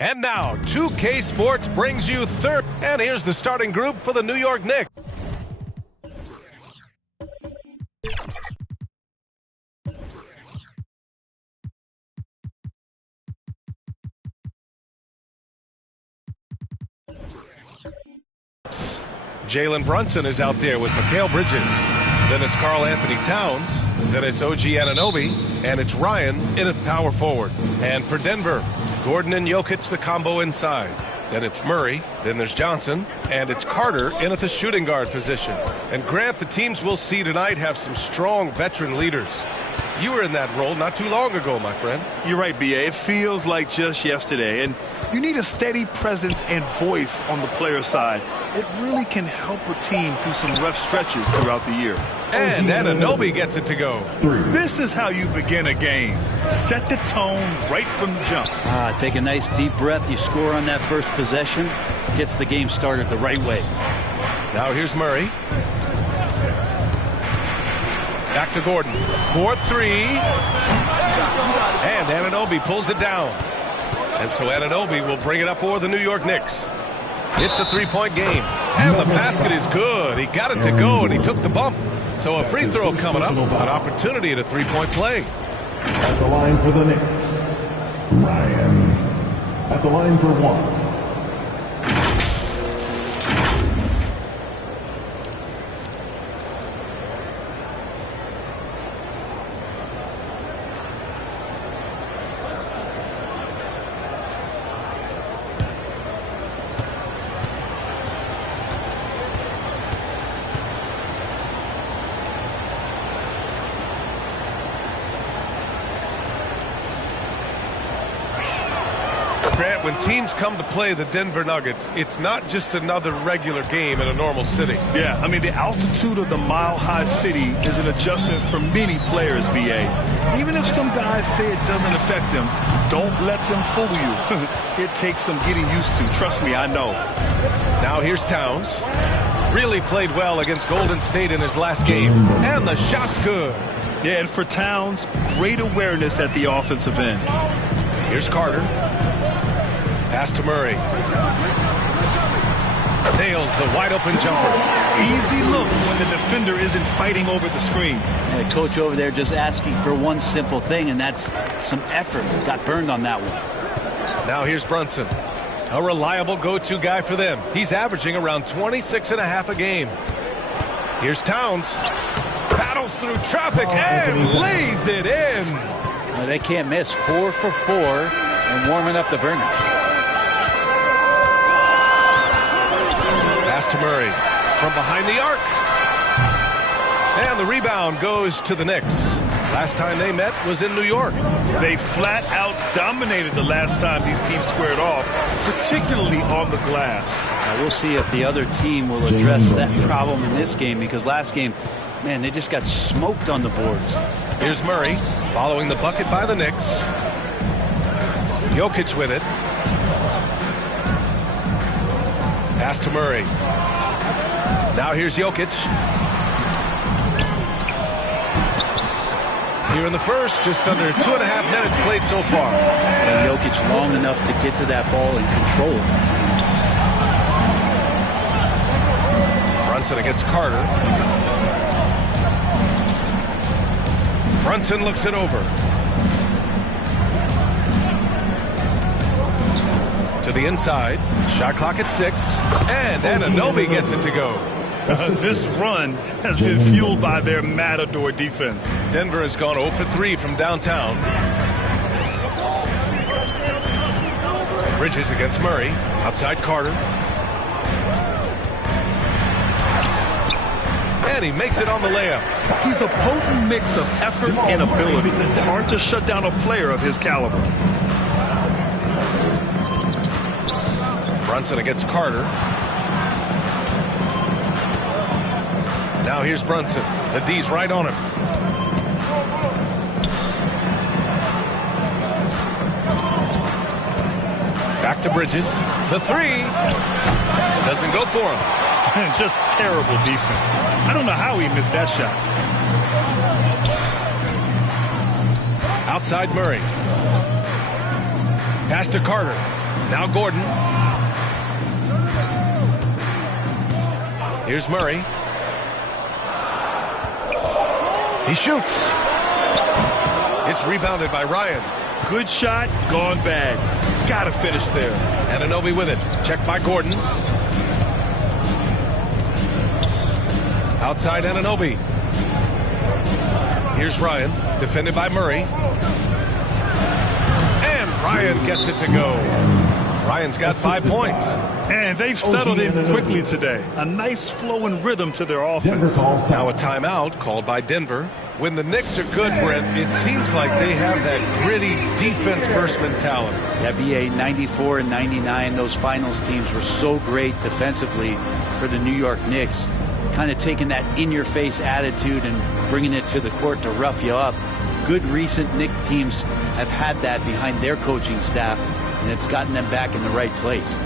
And now, 2K Sports brings you third. And here's the starting group for the New York Knicks. Jalen Brunson is out there with Mikal Bridges. Then it's Karl Anthony Towns. Then it's OG Anunoby. And it's Ryan in at power forward. And for Denver, Gordon and Jokic, the combo inside. Then it's Murray. Then there's Johnson. And it's Carter in at the shooting guard position. And Grant, the teams we'll see tonight have some strong veteran leaders. You were in that role not too long ago, my friend. You're right, B.A. It feels like just yesterday. And you need a steady presence and voice on the player side. It really can help a team through some rough stretches throughout the year. And Anunoby gets it to go. This is how you begin a game. Set the tone right from the jump. Take a nice deep breath. You score on that first possession. Gets the game started the right way. Now here's Murray. Back to Gordon. 4-3. And Anunoby pulls it down. And so Anunoby will bring it up for the New York Knicks. It's a three-point game. And the basket is good. He got it to go, and he took the bump. So a free throw coming up. An opportunity at a three-point play. At the line for the Knicks, Ryan. At the line for one. Grant, when teams come to play the Denver Nuggets, it's not just another regular game in a normal city. Yeah, I mean, the altitude of the mile-high city is an adjustment for many players, B.A. Even if some guys say it doesn't affect them, don't let them fool you. It takes some getting used to. Trust me, I know. Now here's Towns. Really played well against Golden State in his last game. And the shot's good. Yeah, and for Towns, great awareness at the offensive end. Here's Carter. Pass to Murray. Nails the wide-open jumper. Easy look when the defender isn't fighting over the screen. And the coach over there just asking for one simple thing, and that's some effort. Got burned on that one. Now here's Brunson. A reliable go-to guy for them. He's averaging around 26.5 a game. Here's Towns. Battles through traffic and lays it in. Well, they can't miss. 4 for 4 and warming up the burner. Pass to Murray from behind the arc. And the rebound goes to the Knicks. Last time they met was in New York. They flat out dominated the last time these teams squared off, particularly on the glass. Now we'll see if the other team will address that problem in this game, because last game, man, they just got smoked on the boards. Here's Murray following the bucket by the Knicks. Jokic with it. Pass to Murray. Now here's Jokic. Here in the first, just under 2.5 minutes played so far. And Jokic long enough to get to that ball and control it. Brunson against Carter. Brunson looks it over. To the inside. Shot clock at 6. And Anunoby gets it to go. This run has been fueled by their Matador defense. Denver has gone 0 for 3 from downtown. Bridges against Murray. Outside Carter. And he makes it on the layup. He's a potent mix of effort and ability. Hard to shut down a player of his caliber. Brunson against Carter. Now here's Brunson. The D's right on him. Back to Bridges. The three. Doesn't go for him. Just terrible defense. I don't know how he missed that shot. Outside Murray. Pass to Carter. Now Gordon. Here's Murray. He shoots. It's rebounded by Ryan. Good shot, gone bad. Gotta finish there. Anunoby with it. Checked by Gordon. Outside Anunoby. Here's Ryan. Defended by Murray. And Ryan gets it to go. Ryan's got 5 points. And they've settled in quickly today. A nice flowing rhythm to their Denver offense. calls Now a timeout called by Denver. When the Knicks are good, Brent, it seems like they have that gritty defense-first mentality. Yeah, BA 94 and 99, those finals teams were so great defensively for the New York Knicks. Kind of taking that in-your-face attitude and bringing it to the court to rough you up. Good recent Knicks teams have had that behind their coaching staff, and it's gotten them back in the right place.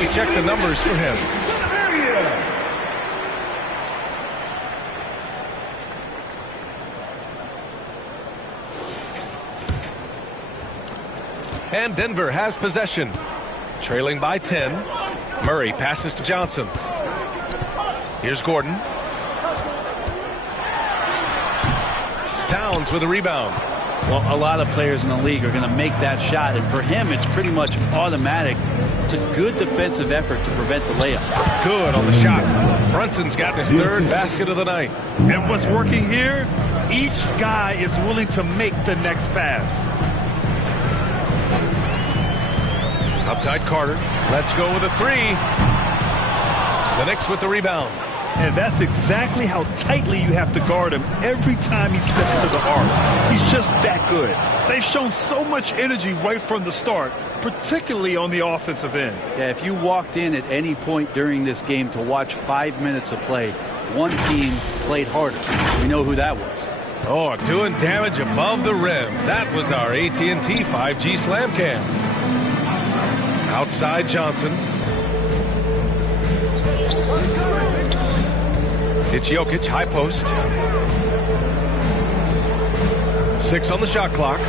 We check the numbers for him. And Denver has possession. Trailing by 10. Murray passes to Johnson. Here's Gordon. Towns with a rebound. Well, a lot of players in the league are going to make that shot, and for him, it's pretty much automatic. It's a good defensive effort to prevent the layup. Good on the shot. Brunson's gotten his third basket of the night. And what's working here? Each guy is willing to make the next pass. Outside Carter. Let's go with a three. The Knicks with the rebound. And that's exactly how tightly you have to guard him every time he steps to the arc. He's just that good. They've shown so much energy right from the start, particularly on the offensive end. Yeah, if you walked in at any point during this game to watch 5 minutes of play, one team played harder. We know who that was. Oh, doing damage above the rim. That was our AT&T 5G Slam Cam. Outside Johnson. It's Jokic, high post. 6 on the shot clock.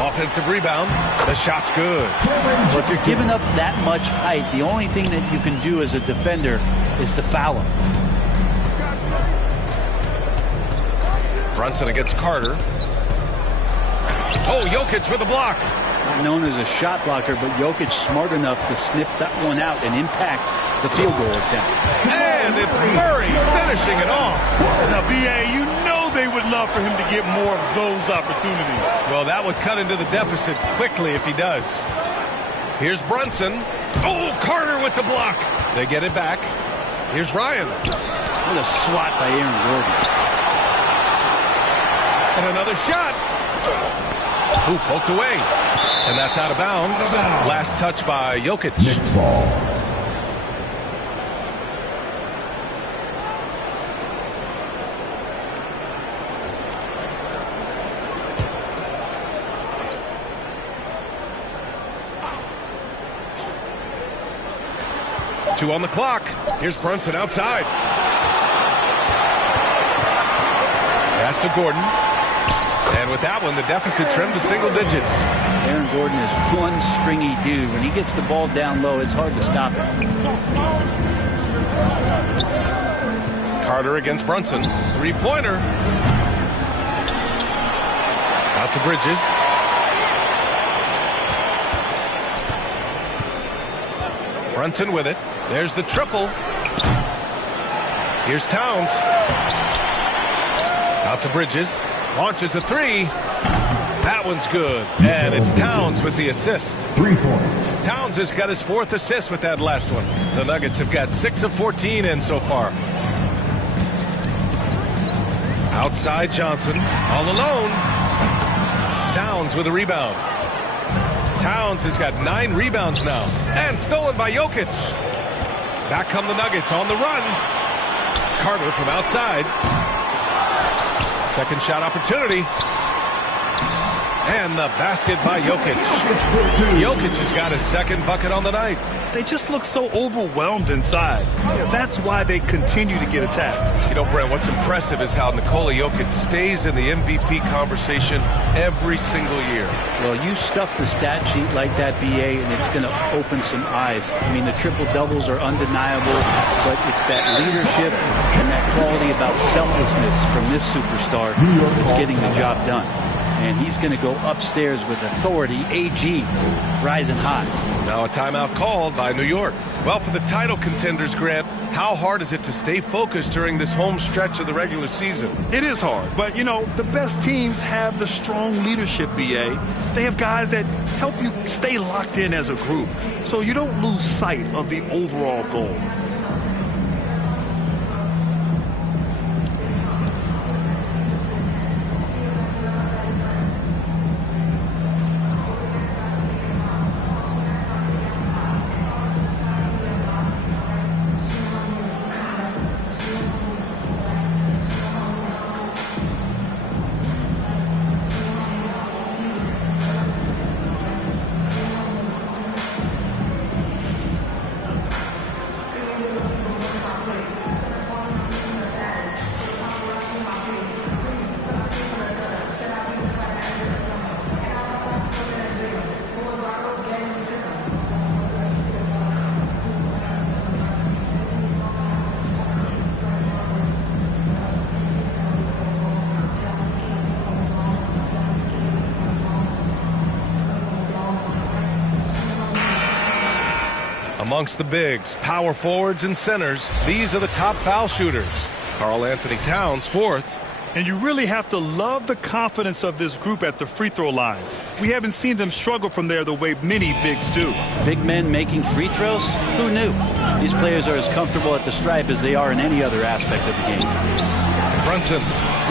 Offensive rebound. The shot's good. Well, if you're giving up that much height, the only thing that you can do as a defender is to foul him. Brunson against Carter. Oh, Jokic with a block. Not known as a shot blocker, but Jokic smart enough to sniff that one out and impact the field goal attempt. And it's Murray finishing it off. Now, B.A., you know they would love for him to get more of those opportunities. Well, that would cut into the deficit quickly if he does. Here's Brunson. Oh, Carter with the block. They get it back. Here's Ryan. What a swat by Aaron Gordon. And another shot. Ooh, poked away. And that's out of bounds. Last touch by Jokic. Knicks ball. Two on the clock. Here's Brunson outside. Pass to Gordon. And with that one, the deficit trimmed to single digits. Aaron Gordon is one stringy dude. When he gets the ball down low, it's hard to stop him. Carter against Brunson. Three-pointer. Out to Bridges. Brunson with it. There's the triple. Here's Towns. Out to Bridges. Launches a three. That one's good. And it's Towns with the assist. 3 points. Towns has got his 4th assist with that last one. The Nuggets have got 6 of 14 in so far. Outside Johnson. All alone. Towns with a rebound. Towns has got 9 rebounds now. And stolen by Jokic. Back come the Nuggets on the run. Carter from outside. Second shot opportunity. And the basket by Jokic. Jokic has got his 2nd bucket on the night. They just look so overwhelmed inside. Yeah, that's why they continue to get attacked. You know, Brent, what's impressive is how Nikola Jokic stays in the MVP conversation every single year. Well, you stuff the stat sheet like that, BA, and it's going to open some eyes. I mean, the triple-doubles are undeniable, but it's that leadership and that quality about selflessness from this superstar that's getting the job done. And he's going to go upstairs with authority. AG rising high. Now a timeout called by New York. Well, for the title contenders, Grant, how hard is it to stay focused during this home stretch of the regular season? It is hard, but, you know, the best teams have the strong leadership, BA. They have guys that help you stay locked in as a group, so you don't lose sight of the overall goal. Amongst the bigs, power forwards, and centers, these are the top foul shooters. Karl Anthony Towns, 4th. And you really have to love the confidence of this group at the free throw line. We haven't seen them struggle from there the way many bigs do. Big men making free throws? Who knew? These players are as comfortable at the stripe as they are in any other aspect of the game. Brunson,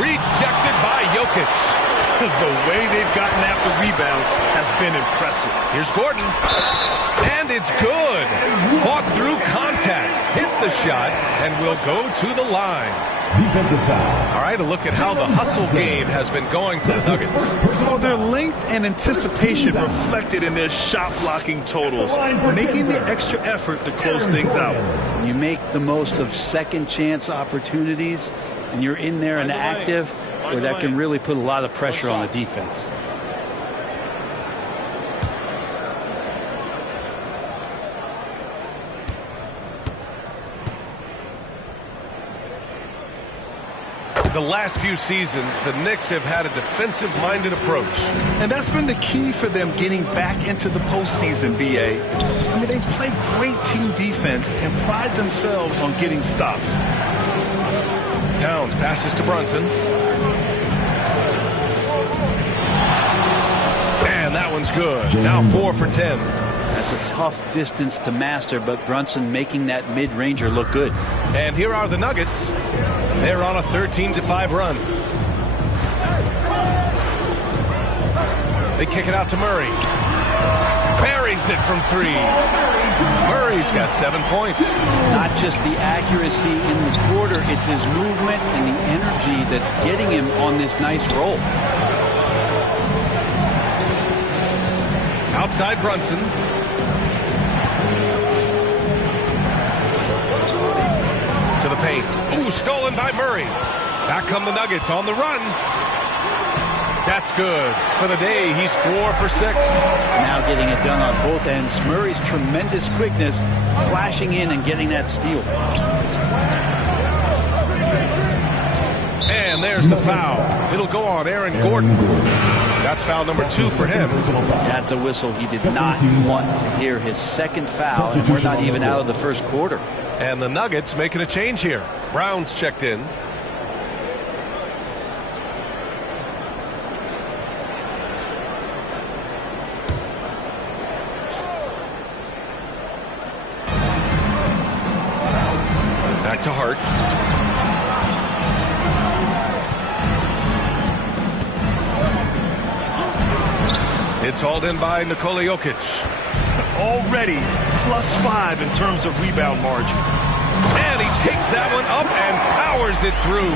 rejected by Jokic. The way they've gotten after rebounds has been impressive. Here's Gordon. And it's good. Fought through contact. Hit the shot and will go to the line. Defensive foul. All right, a look at how the hustle game has been going for the Nuggets. Well, their length and anticipation reflected in their shot blocking totals, making the extra effort to close things out. You make the most of second chance opportunities, and you're in there and active, where that can really put a lot of pressure on the defense. The last few seasons, the Knicks have had a defensive-minded approach. And that's been the key for them getting back into the postseason, BA. I mean, they play great team defense and pride themselves on getting stops. Towns passes to Brunson. And that one's good. Now 4 for 10. That's a tough distance to master, but Brunson making that mid-ranger look good. And here are the Nuggets. They're on a 13-5 run. They kick it out to Murray. Buries it from 3. Murray's got 7 points. Not just the accuracy in the quarter, it's his movement and the energy that's getting him on this nice roll. Outside Brunson. To the paint. Ooh, stolen by Murray. Back come the Nuggets on the run. That's good. For the day, he's 4 for 6. Now getting it done on both ends. Murray's tremendous quickness, flashing in and getting that steal. And there's the foul. It'll go on Aaron Gordon. That's foul number 2 for him. That's a whistle. He did not want to hear his second foul, and we're not even out of the first quarter. And the Nuggets making a change here. Brown's checked in. Back to Hart. It's hauled in by Nikola Jokic. Already +5 in terms of rebound margin. And he takes that one up and powers it through.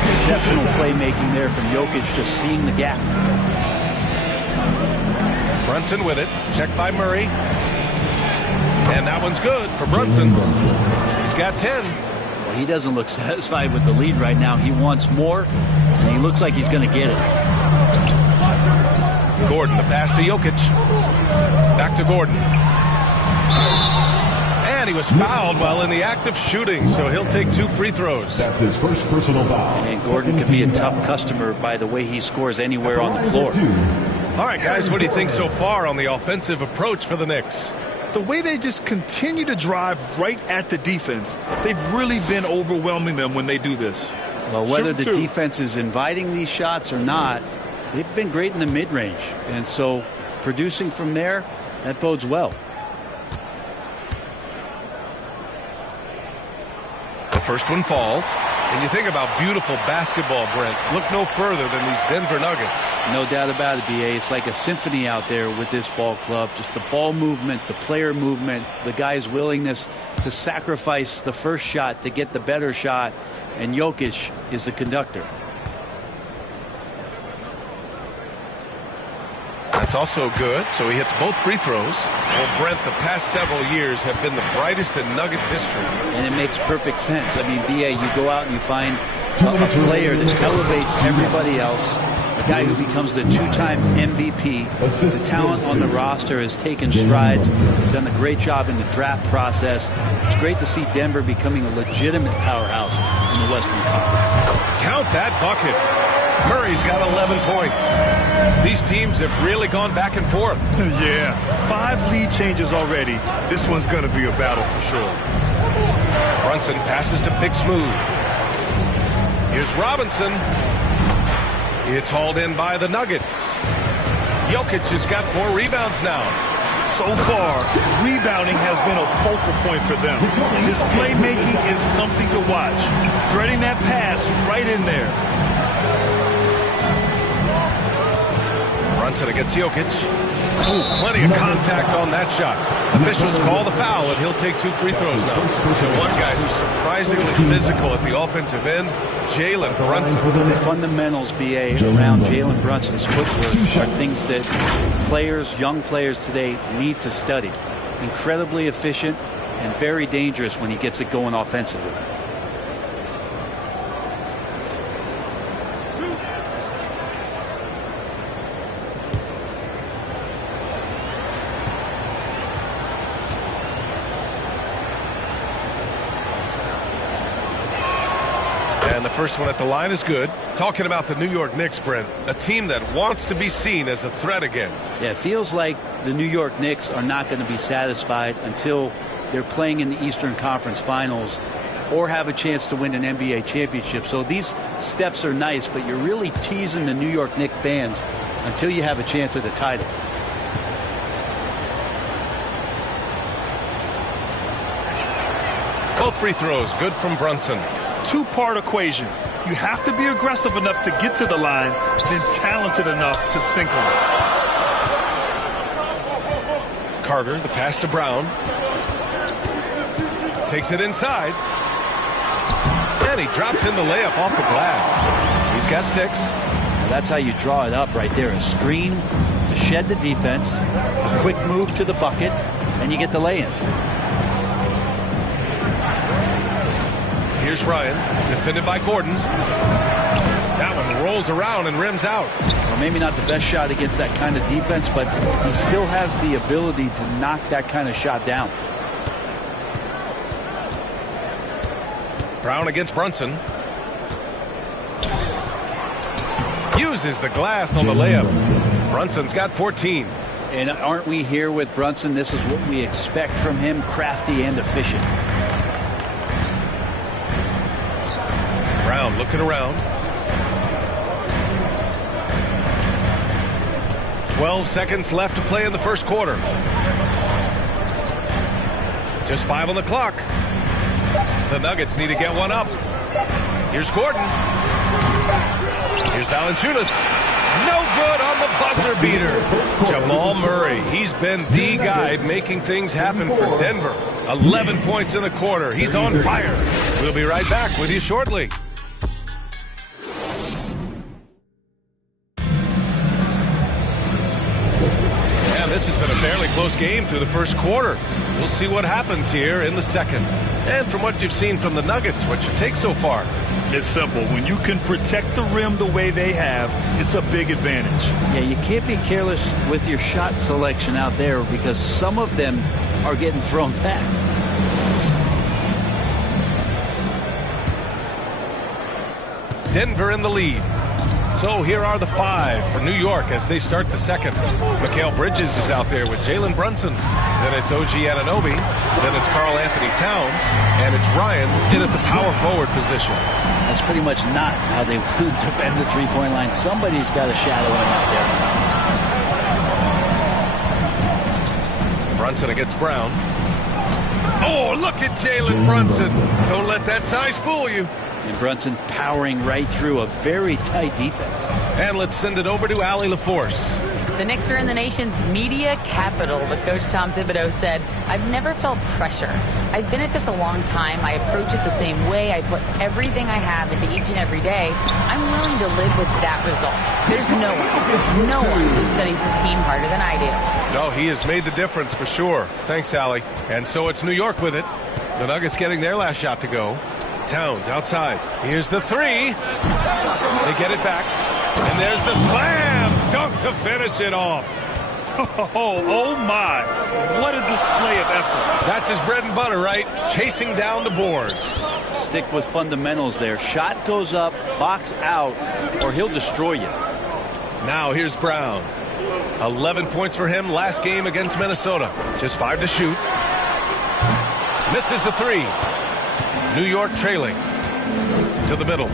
Exceptional playmaking there from Jokic, just seeing the gap. Brunson with it. Checked by Murray. And that one's good for Brunson. He's got 10. Well, he doesn't look satisfied with the lead right now. He wants more, and he looks like he's going to get it. Gordon, the pass to Jokic. Back to Gordon. And he was fouled while in the act of shooting, so he'll take 2 free throws. That's his first personal foul. And Gordon can be a tough customer by the way he scores anywhere on the floor. All right, guys, what do you think so far on the offensive approach for the Knicks? The way they just continue to drive right at the defense, they've really been overwhelming them when they do this. Well, whether the Shoot 2. defense is inviting these shots or not, they've been great in the mid-range. And so producing from there, that bodes well. The first one falls. And you think about beautiful basketball, Brent. Look no further than these Denver Nuggets. No doubt about it, B.A. It's like a symphony out there with this ball club. Just the ball movement, the player movement, the guy's willingness to sacrifice the first shot to get the better shot. And Jokic is the conductor. That's also good, so he hits both free throws. Well, Brent, the past several years have been the brightest in Nuggets history. And it makes perfect sense. I mean, B.A., you go out and you find a player that elevates everybody else, a guy who becomes the 2-time MVP. The talent on the roster has taken strides, done a great job in the draft process. It's great to see Denver becoming a legitimate powerhouse in the Western Conference. Count that bucket. Murray's got 11 points. These teams have really gone back and forth. Yeah, 5 lead changes already. This one's going to be a battle for sure. Brunson passes to Big Smooth. Here's Robinson. It's hauled in by the Nuggets. Jokic has got 4 rebounds now. So far, rebounding has been a focal point for them. This playmaking is something to watch. Threading that pass right in there. Brunson against Jokic. Ooh, plenty of contact on that shot. Officials call the foul, and he'll take 2 free throws now. So one guy who's surprisingly physical at the offensive end, Jalen Brunson. The fundamentals, B.A., around Jalen Brunson's footwork are things that players, young players today need to study. Incredibly efficient and very dangerous when he gets it going offensively. And the first one at the line is good. Talking about the New York Knicks, Brent, a team that wants to be seen as a threat again. Yeah, it feels like the New York Knicks are not going to be satisfied until they're playing in the Eastern Conference Finals or have a chance to win an NBA championship. So these steps are nice, but you're really teasing the New York Knicks fans until you have a chance at the title. Both free throws, good from Brunson. 2-part equation. You have to be aggressive enough to get to the line, then talented enough to sink them. Carter, the pass to Brown. Takes it inside. And he drops in the layup off the glass. He's got 6. Now that's how you draw it up right there. A screen to shed the defense, a quick move to the bucket, and you get the lay-in. Here's Ryan, defended by Gordon. That one rolls around and rims out. Well, maybe not the best shot against that kind of defense, but he still has the ability to knock that kind of shot down. Brown against Brunson. Uses the glass on the layup. Brunson's got 14. And aren't we here with Brunson? This is what we expect from him, crafty and efficient. Brown looking around. 12 seconds left to play in the first quarter. Just 5 on the clock. The Nuggets need to get one up. Here's Gordon. Here's Valanciunas. No good on the buzzer beater. Jamal Murray. He's been the guy making things happen for Denver. 11 points in the quarter. He's on fire. We'll be right back with you shortly. And this has been a fairly close game through the first quarter. We'll see what happens here in the second. And from what you've seen from the Nuggets, what's your take so far? It's simple. When you can protect the rim the way they have, it's a big advantage. Yeah, you can't be careless with your shot selection out there because some of them are getting thrown back. Denver in the lead. So here are the 5 for New York as they start the second. Mikal Bridges is out there with Jalen Brunson. Then it's OG Anunoby. Then it's Karl Anthony Towns. And it's Ryan in at the power forward position. That's pretty much not how they defend the three-point line. Somebody's got to shadow him out there. Brunson against Brown. Oh, look at Jalen Brunson. Don't let that size fool you. And Brunson powering right through a very tight defense. And let's send it over to Allie LaForce. The Knicks are in the nation's media capital, but Coach Tom Thibodeau said, "I've never felt pressure. I've been at this a long time. I approach it the same way. I put everything I have into each and every day. I'm willing to live with that result. There's no one who studies his team harder than I do." No, he has made the difference for sure. Thanks, Allie. And so it's New York with it. The Nuggets getting their last shot to go. Towns outside. Here's the 3. They get it back. And there's the slam dunk to finish it off. Oh my. What a display of effort. That's his bread and butter, right? Chasing down the boards. Stick with fundamentals there. Shot goes up, box out, or he'll destroy you. Now here's Brown. 11 points for him last game against Minnesota. Just 5 to shoot. Misses the 3. New York trailing to the middle.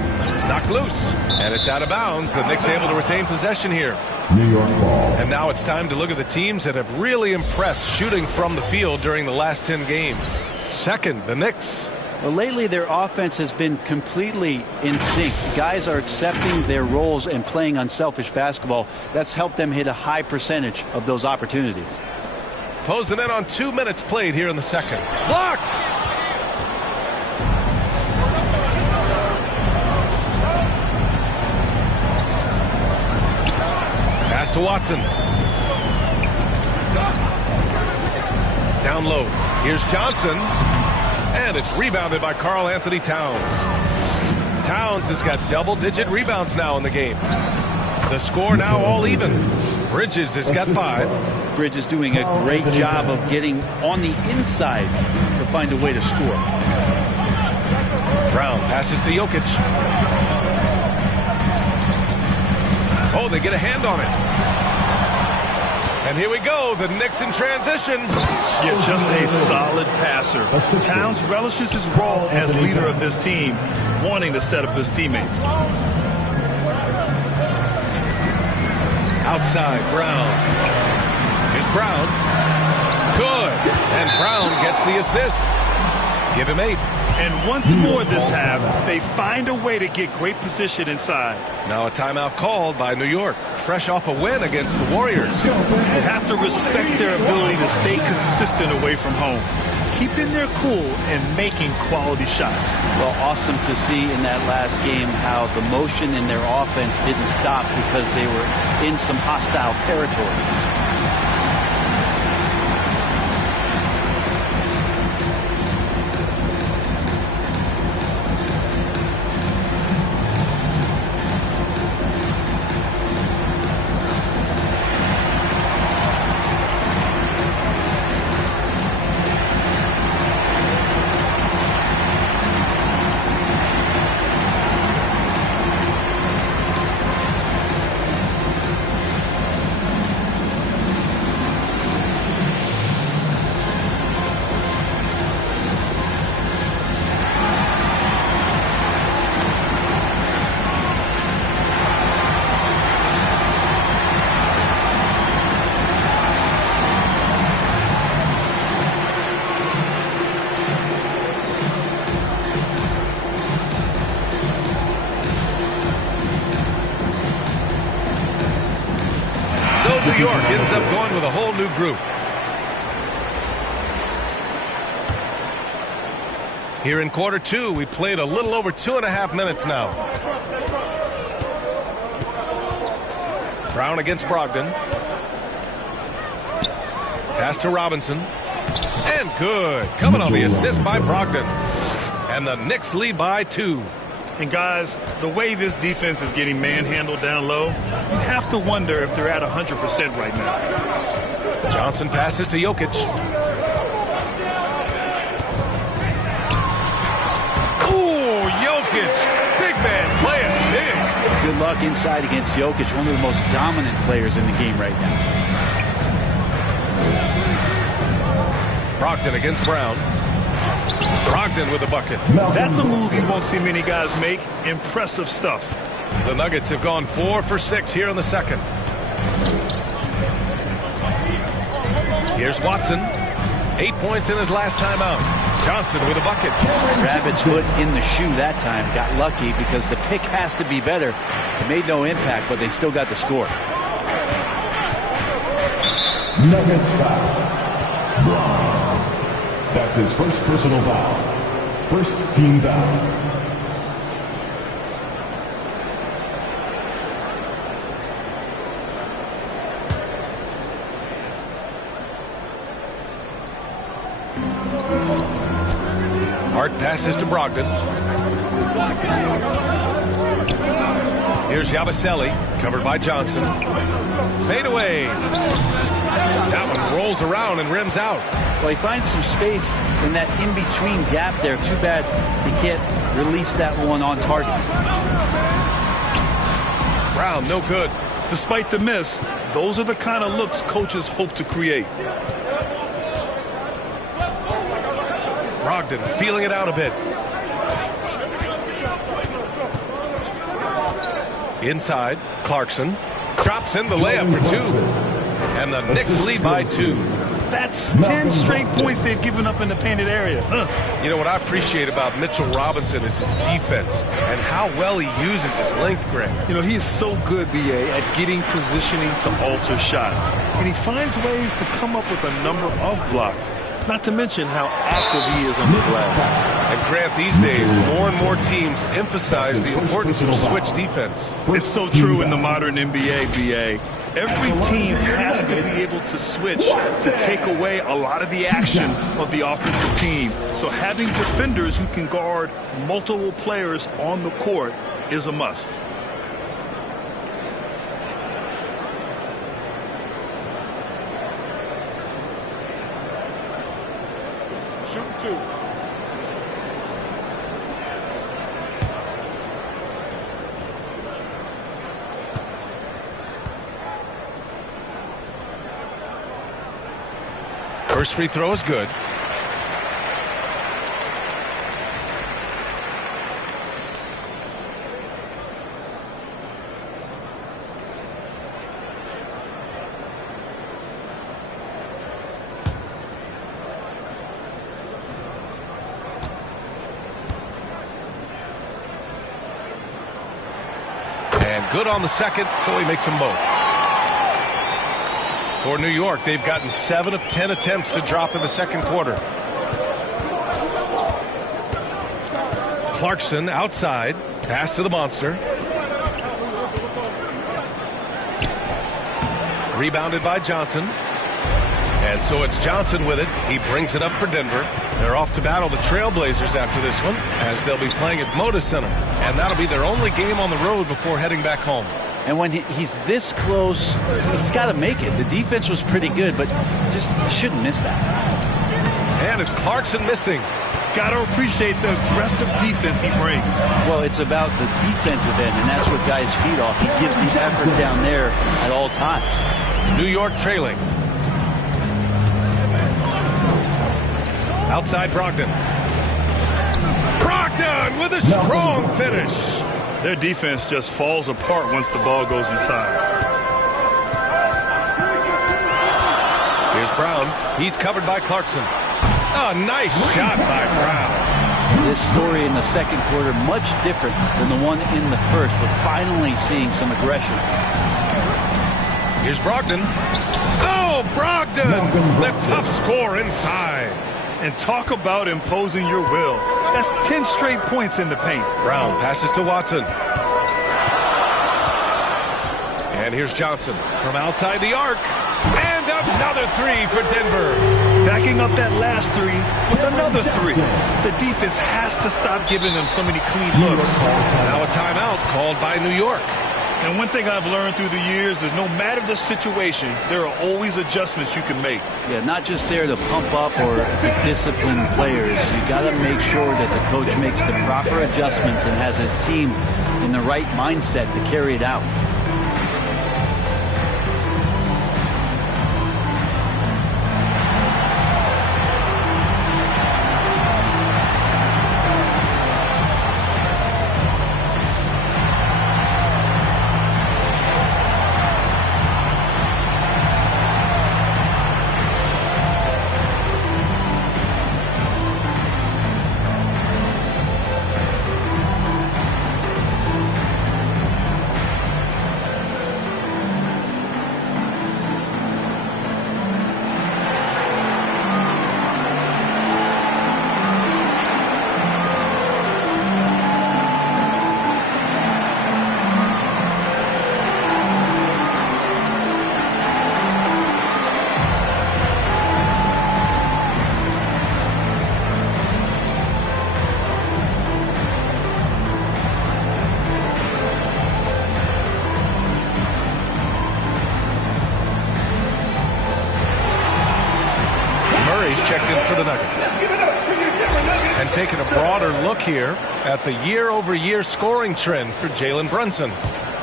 Knocked loose. And it's out of bounds. The Knicks able to retain possession here. New York ball. And now it's time to look at the teams that have really impressed shooting from the field during the last 10 games. Second, the Knicks. Well, lately their offense has been completely in sync. Guys are accepting their roles and playing unselfish basketball. That's helped them hit a high percentage of those opportunities. Close the net on 2 minutes played here in the second. Blocked! Pass to Watson. Down low. Here's Johnson. And it's rebounded by Karl Anthony Towns. Towns has got double-digit rebounds now in the game. The score now all even. Bridges has got 5. Bridges doing a great job of getting on the inside to find a way to score. Brown passes to Jokic. Oh, they get a hand on it. And here we go, the Knicks in transition. Yeah, just a solid passer. Towns relishes his role as leader of this team, wanting to set up his teammates. Outside, Brown. Here's Brown. Good. And Brown gets the assist. Give him 8. And once more this half, they find a way to get great position inside. Now a timeout called by New York, fresh off a win against the Warriors. You have to respect their ability to stay consistent away from home, keeping their cool and making quality shots. Well, awesome to see in that last game how the motion in their offense didn't stop because they were in some hostile territory. ends up going with a whole new group. Here in quarter two, we played a little over 2.5 minutes now. Brown against Brogdon. Pass to Robinson. And good. Coming on the assist by Brogdon. And the Knicks lead by 2. And guys, the way this defense is getting manhandled down low, you have to wonder if they're at 100% right now. Johnson passes to Jokic. Ooh, Jokic. Big man playing big. Good luck inside against Jokic, one of the most dominant players in the game right now. Brogdon against Brown. Brogdon with a bucket. That's a move you won't see many guys make. Impressive stuff. The Nuggets have gone 4 for 6 here in the second. Here's Watson. 8 points in his last time out. Johnson with a bucket. Rabbit's foot in the shoe that time. Got lucky because the pick has to be better. It made no impact, but they still got the score. Nuggets foul. Brown. That's his first personal foul. First team foul. Hart passes to Brogdon. Here's Yabusele, covered by Johnson. Fade away. That one rolls around and rims out. Well, he finds some space in that in-between gap there. Too bad he can't release that one on target. Brown, no good. Despite the miss, those are the kind of looks coaches hope to create. Brogdon feeling it out a bit. Inside, Clarkson drops in the layup for 2. And the Knicks lead by 2. That's 10 straight points they've given up in the painted area. You know what I appreciate about Mitchell Robinson is his defense and how well he uses his length, Greg. You know, he is so good, B.A., at getting positioning to alter shots. And he finds ways to come up with a number of blocks, not to mention how active he is on the glass. And Grant, these days, more and more teams emphasize the importance of switch defense. It's so true in the modern NBA, B.A. Every team has to be able to switch to take away a lot of the action of the offensive team. So having defenders who can guard multiple players on the court is a must. Shoot 2. First free throw is good. And good on the second, so he makes them both. For New York, they've gotten 7 of 10 attempts to drop in the second quarter. Clarkson outside. Pass to the monster. Rebounded by Johnson. And so it's Johnson with it. He brings it up for Denver. They're off to battle the Trailblazers after this one, as they'll be playing at Moda Center. And that'll be their only game on the road before heading back home. And when he's this close, he's got to make it. The defense was pretty good, but just shouldn't miss that. And it's Clarkson missing. Got to appreciate the aggressive defense he brings. Well, it's about the defensive end, and that's what guys feed off. He gives the effort down there at all times. New York trailing. Outside Brogdon. Brogdon with a strong finish. Their defense just falls apart once the ball goes inside. Here's Brown. He's covered by Clarkson. Oh, nice shot by Brown. This story in the second quarter much different than the one in the first. We're finally seeing some aggression. Here's Brogdon. Oh, Brogdon! The tough score inside. And talk about imposing your will. That's 10 straight points in the paint. Brown passes to Watson. And here's Johnson from outside the arc. And another three for Denver. Backing up that last three with another three. The defense has to stop giving them so many clean looks. Now a timeout called by New York. And one thing I've learned through the years is no matter the situation, there are always adjustments you can make. Yeah, not just there to pump up or to discipline players. You got to make sure that the coach makes the proper adjustments and has his team in the right mindset to carry it out. Checked in for the Nuggets. And taking a broader look here at the year-over-year scoring trend for Jalen Brunson.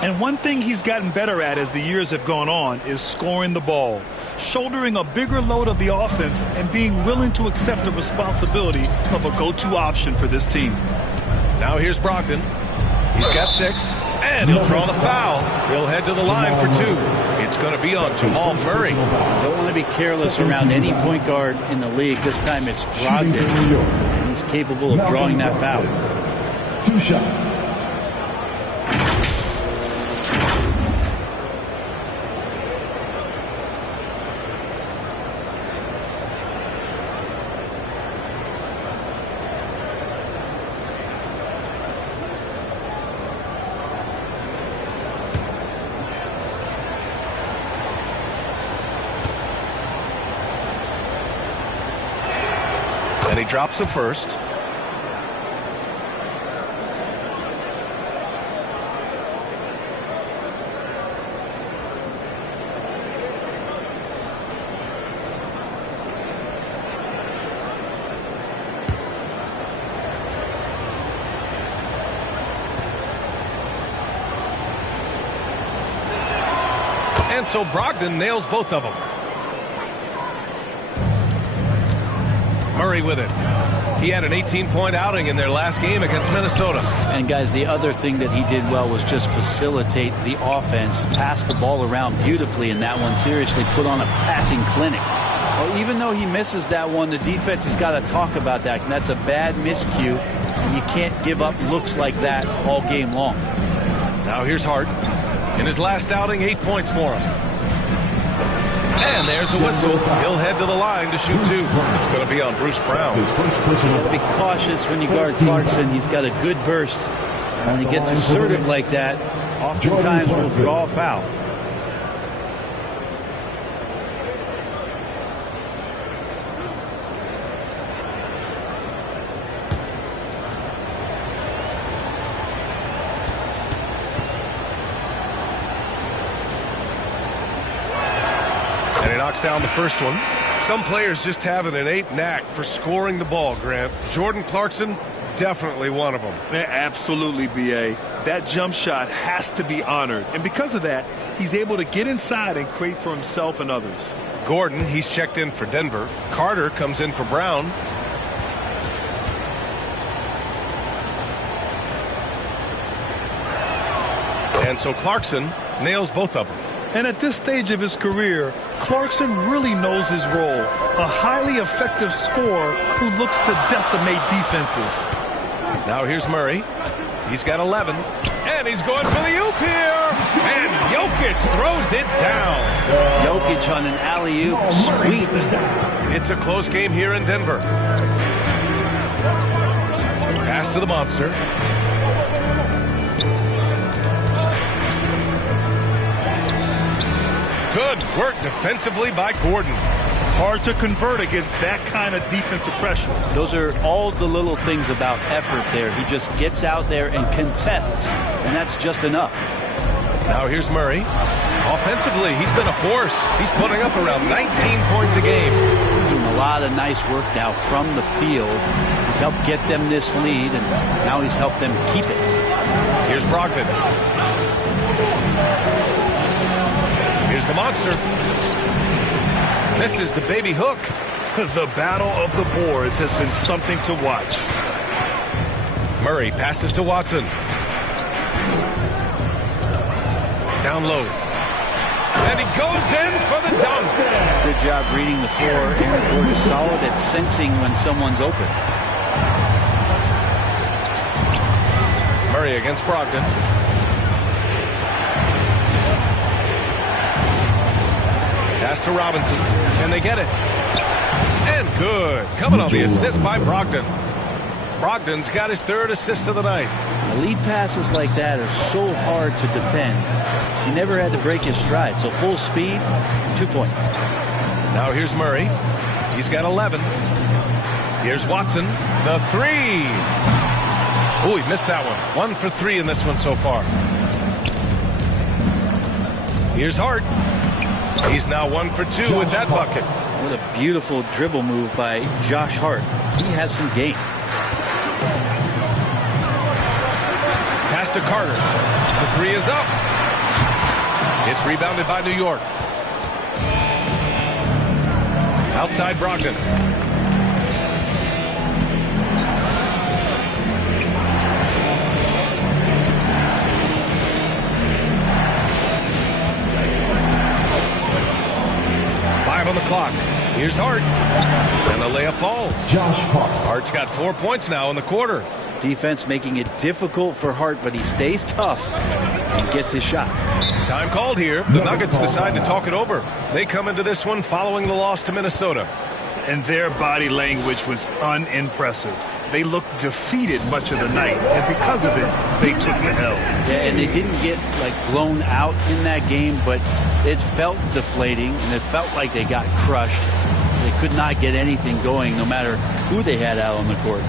And one thing he's gotten better at as the years have gone on is scoring the ball, shouldering a bigger load of the offense and being willing to accept the responsibility of a go-to option for this team. Now here's Brogdon. He's got 6, and he'll draw the foul. He'll head to the line for 2. It's going to be on Jamal Murray. Don't want to be careless around any point guard in the league. This time it's Brogdon, and he's capable of drawing that foul. 2 shots. And he drops the first. And so Brogdon nails both of them. Murray with it. He had an 18-point outing in their last game against Minnesota. And guys, the other thing that he did well was just facilitate the offense, pass the ball around beautifully in that one, seriously put on a passing clinic. Well, even though he misses that one, the defense has got to talk about that. And that's a bad miscue, and you can't give up looks like that all game long. Now here's Hart. In his last outing, 8 points for him. And there's a whistle. He'll head to the line to shoot 2. It's going to be on Bruce Brown. Be cautious when you guard Clarkson. He's got a good burst. And when he gets assertive like that, oftentimes will draw a foul. Knocks down the first one. Some players just have an innate knack for scoring the ball, Grant. Jordan Clarkson, definitely one of them. Absolutely, B.A. That jump shot has to be honored. And because of that, he's able to get inside and create for himself and others. Gordon, he's checked in for Denver. Carter comes in for Brown. And so Clarkson nails both of them. And at this stage of his career, Clarkson really knows his role. A highly effective scorer who looks to decimate defenses. Now here's Murray. He's got 11. And And he's going for the oop here. And Jokic throws it down. Jokic on an alley-oop. Sweet. It's a close game here in Denver. Pass to the monster. Good work defensively by Gordon. Hard to convert against that kind of defensive pressure. Those are all the little things about effort there. He just gets out there and contests, and that's just enough. Now here's Murray. Offensively, he's been a force. He's putting up around 19 points a game. Doing a lot of nice work now from the field. He's helped get them this lead, and now he's helped them keep it. Here's Brogdon. Here's the monster. This is the baby hook. The battle of the boards has been something to watch. Murray passes to Watson. Down low. And he goes in for the dunk. Good job reading the floor. Aaron Gordon is solid at sensing when someone's open. Murray against Brogdon. Pass to Robinson, and they get it. And good. Coming on the assist by Brogdon. Brogdon's got his third assist of the night. Lead passes like that are so hard to defend. He never had to break his stride, so full speed, 2 points. Now here's Murray. He's got 11. Here's Watson, the three. Oh, he missed that one. 1 for 3 in this one so far. Here's Hart. He's now 1 for 2 with that bucket. What a beautiful dribble move by Josh Hart. He has some game. Pass to Carter. The three is up. It's rebounded by New York. Outside Brogdon. On the clock. Here's Hart. And the layup falls. Josh Hart. Hart's got 4 points now in the quarter. Defense making it difficult for Hart, but he stays tough and gets his shot. Time called here. The Nuggets decide to talk it over. They come into this one following the loss to Minnesota. And their body language was unimpressive. They looked defeated much of the night, and because of it, they took the L. Yeah, and they didn't get blown out in that game, but it felt deflating, and it felt like they got crushed. They could not get anything going, no matter who they had out on the court.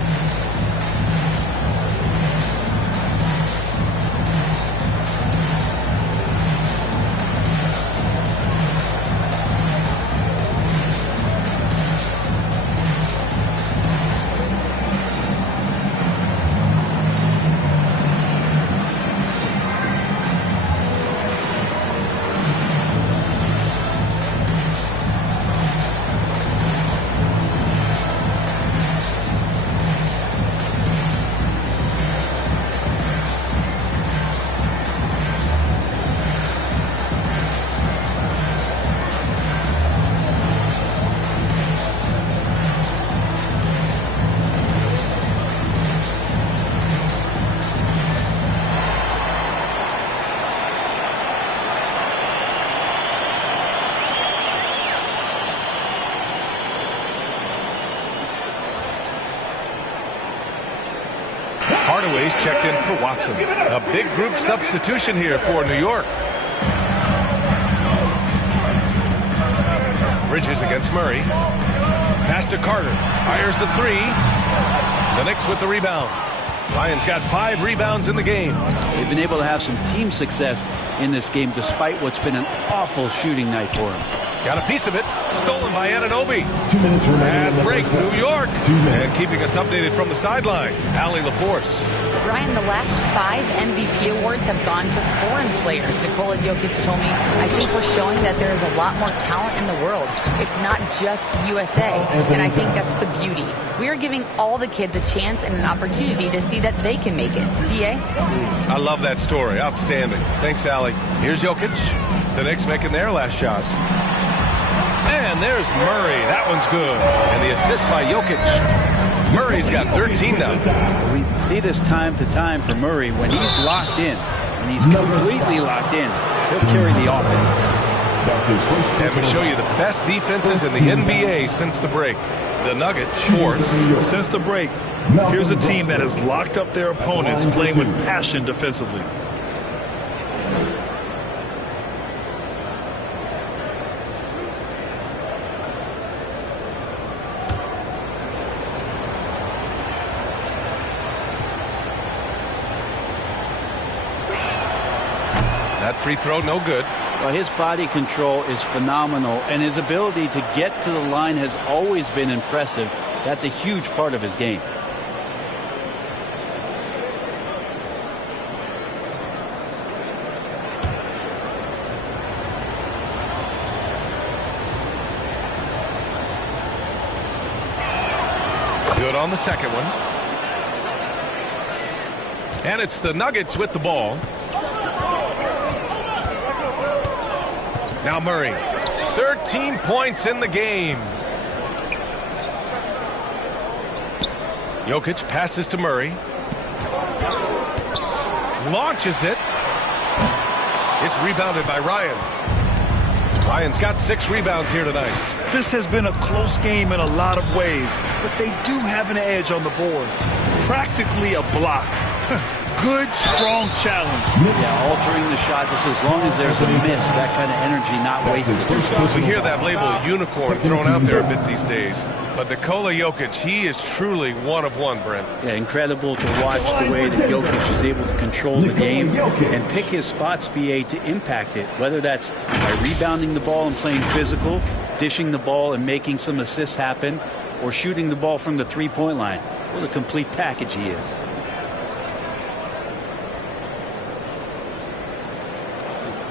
Hardaway's checked in for Watson. A big group substitution here for New York. Bridges against Murray. Pass to Carter. Fires the three. The Knicks with the rebound. Ryan's got 5 rebounds in the game. They've been able to have some team success in this game despite what's been an awful shooting night for them. Got a piece of it. Stolen by Anunoby. 2 minutes remaining. Pass break, New York. 2 minutes. And keeping us updated from the sideline, Allie LaForce. Brian, the last 5 MVP awards have gone to foreign players. Nikola Jokic told me, I think we're showing that there is a lot more talent in the world. It's not just USA. And I think that's the beauty. We are giving all the kids a chance and an opportunity to see that they can make it. BA? I love that story. Outstanding. Thanks, Allie. Here's Jokic. The Knicks making their last shot. And there's Murray. That one's good. And the assist by Jokic. Murray's got 13 now. We see this time to time for Murray. When he's locked in, and he's completely locked in. He'll carry the offense. That's his first. And we show you the best defenses in the NBA since the break. The Nuggets, fourth. Since the break, here's a team that has locked up their opponents, playing with passion defensively. That free throw, no good. Well, his body control is phenomenal, and his ability to get to the line has always been impressive. That's a huge part of his game. Good on the second one. And it's the Nuggets with the ball. Now Murray, 13 points in the game. Jokic passes to Murray. Launches it. It's rebounded by Ryan. Ryan's got 6 rebounds here tonight. This has been a close game in a lot of ways, but they do have an edge on the boards. Practically a block. Good, strong challenge. Yeah, altering the shot just as long as there's a miss, that kind of energy not wasted. We hear that label unicorn thrown out there a bit these days. But Nikola Jokic, he is truly one of one, Brent. Yeah, incredible to watch the way that Jokic is able to control the game and pick his spots, BA, to impact it, whether that's by rebounding the ball and playing physical, dishing the ball and making some assists happen, or shooting the ball from the three-point line. What a complete package he is.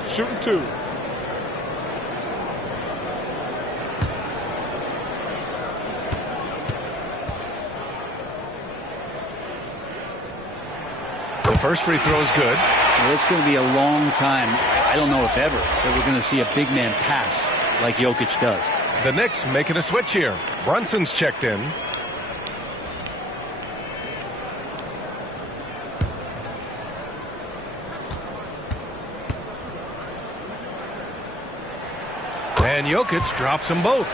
Shooting 2. The first free throw is good. Well, it's going to be a long time, I don't know if ever, that we're going to see a big man pass like Jokic does. The Knicks making a switch here. Brunson's checked in. And Jokic drops them both.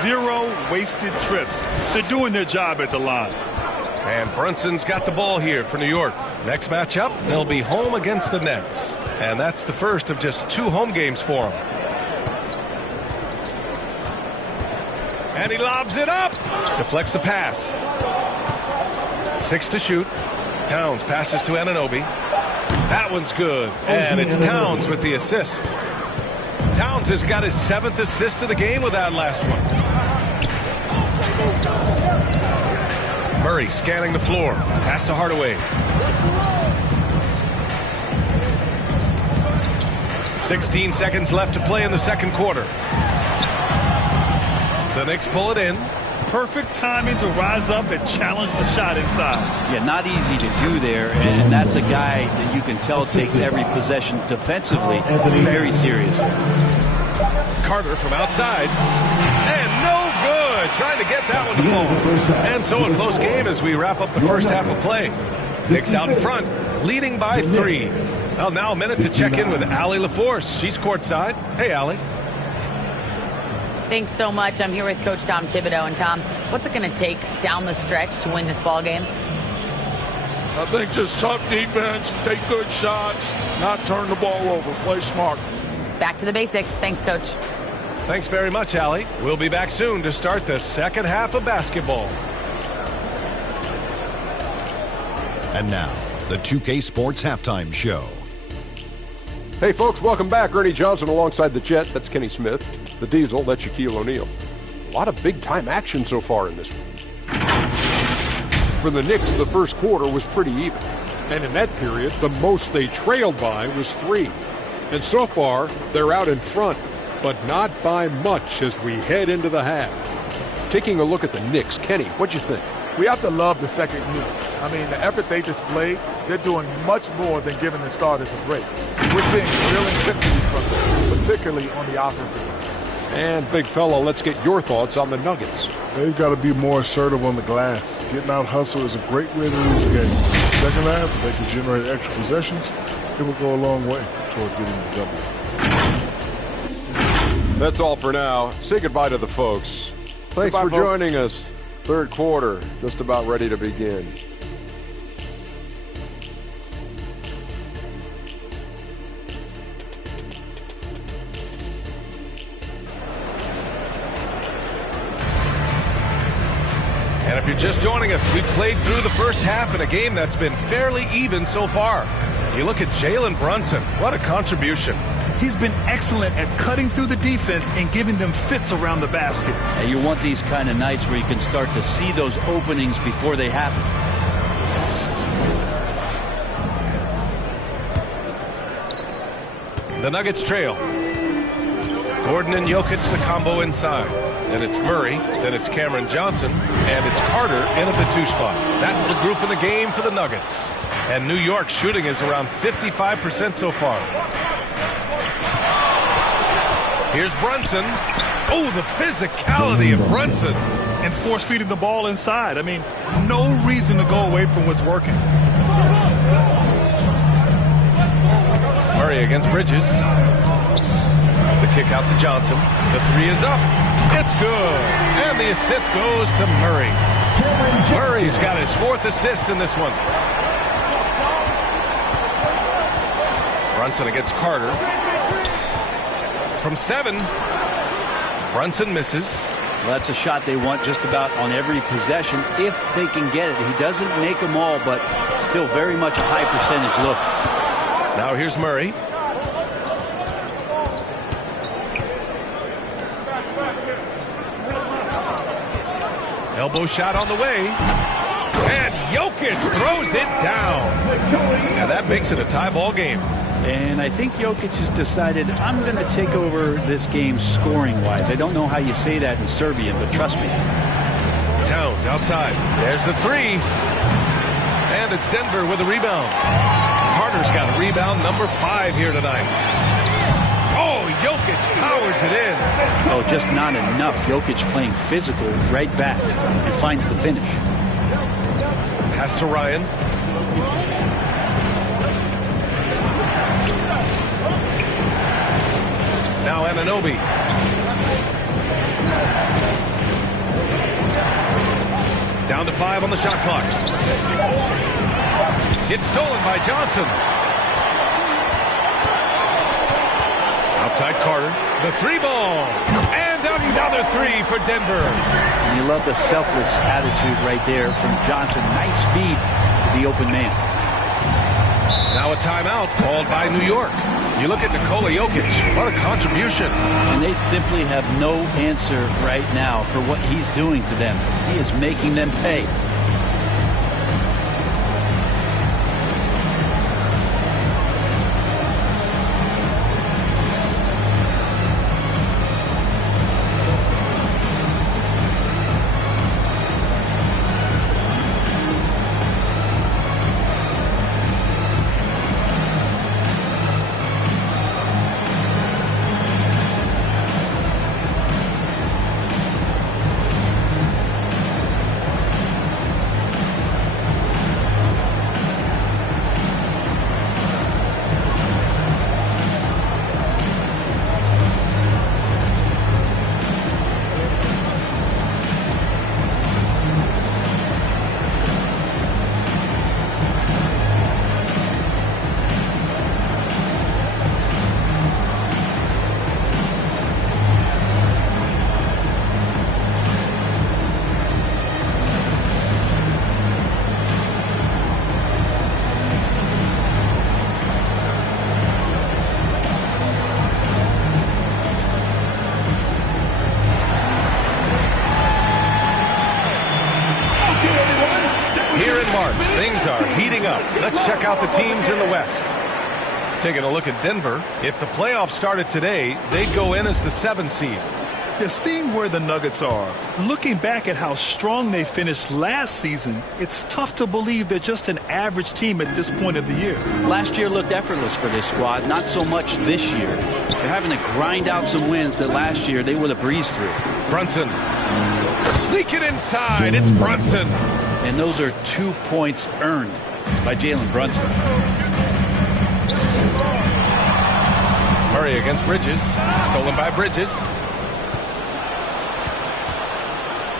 0 wasted trips. They're doing their job at the line. And Brunson's got the ball here for New York. Next matchup, they'll be home against the Nets. And that's the first of just 2 home games for them. And he lobs it up. Deflects the pass. 6 to shoot. Towns passes to Anunoby. That one's good. And it's Towns with the assist. Towns has got his 7th assist of the game with that last one. Murray scanning the floor. Pass to Hardaway. 16 seconds left to play in the second quarter. The Knicks pull it in. Perfect timing to rise up and challenge the shot inside. Yeah, not easy to do there, and that's a guy that you can tell takes every possession defensively very seriously. Carter from outside. And no good. Trying to get that one to fall. And so a close game as we wrap up the first half of play. Knicks out in front, leading by 3. Well, now a minute to check in with Allie LaForce. She's courtside. Hey, Allie. Thanks so much. I'm here with Coach Tom Thibodeau. And Tom, what's it going to take down the stretch to win this ball game? I think just tough defense, take good shots, not turn the ball over, play smart. Back to the basics. Thanks, Coach. Thanks very much, Allie. We'll be back soon to start the second half of basketball. And now, the 2K Sports Halftime Show. Hey, folks, welcome back. Ernie Johnson alongside the Jet. That's Kenny Smith. The Diesel, that's Shaquille O'Neal. A lot of big-time action so far in this one. For the Knicks, the first quarter was pretty even. And in that period, the most they trailed by was 3. And so far, they're out in front, but not by much as we head into the half. Taking a look at the Knicks, Kenny, what'd you think? We have to love the second unit. I mean, the effort they displayed, they're doing much more than giving the starters a break. We're seeing real intensity from them, particularly on the offensive end. And, big fella, let's get your thoughts on the Nuggets. They've got to be more assertive on the glass. Getting out hustle is a great way to lose a game. Second half, they can generate extra possessions. it will go a long way towards getting the W. That's all for now. Say goodbye to the folks. Thanks for joining us. Third quarter, just about ready to begin. And if you're just joining us, we've played through the first half in a game that's been fairly even so far. You look at Jalen Brunson. What a contribution. He's been excellent at cutting through the defense and giving them fits around the basket. And you want these kind of nights where you can start to see those openings before they happen. The Nuggets trail. Gordon and Jokic, the combo inside. Then it's Murray, then it's Cameron Johnson, and it's Carter in at the 2 spot. That's the group in the game for the Nuggets. And New York shooting is around 55% so far. Here's Brunson. Oh, the physicality of Brunson. And force feeding the ball inside. I mean, no reason to go away from what's working. Murray against Bridges. The kick out to Johnson. The 3 is up. It's good. And the assist goes to Murray. Murray's got his 4th assist in this one. Brunson against Carter. From 7. Brunson misses. Well, that's a shot they want just about on every possession if they can get it. He doesn't make them all, but still very much a high percentage look. Now here's Murray. Elbow shot on the way. And Jokic throws it down. Now that makes it a tie ball game. And I think Jokic has decided, I'm going to take over this game scoring-wise. I don't know how you say that in Serbian, but trust me. Towns outside. There's the 3. And it's Denver with a rebound. Carter's got a rebound number 5 here tonight. Oh, Jokic powers it in. Oh, just not enough. Jokic playing physical right back and finds the finish. Pass to Ryan. Now Anunoby. Down to 5 on the shot clock. It's stolen by Johnson. Outside Carter. The 3 ball. And another 3 for Denver. And you love the selfless attitude right there from Johnson. Nice feed to the open man. Now a timeout called by New York. You look at Nikola Jokic. What a contribution. And they simply have no answer right now for what he's doing to them. He is making them pay. Things are heating up. Let's check out the teams in the West. Taking a look at Denver. If the playoffs started today, they'd go in as the 7th seed. Yeah, seeing where the Nuggets are, looking back at how strong they finished last season, it's tough to believe they're just an average team at this point of the year. Last year looked effortless for this squad, not so much this year. They're having to grind out some wins that last year they would have breezed through. Brunson. Sneak it inside. It's Brunson. And those are 2 points earned by Jalen Brunson. Murray against Bridges. Stolen by Bridges.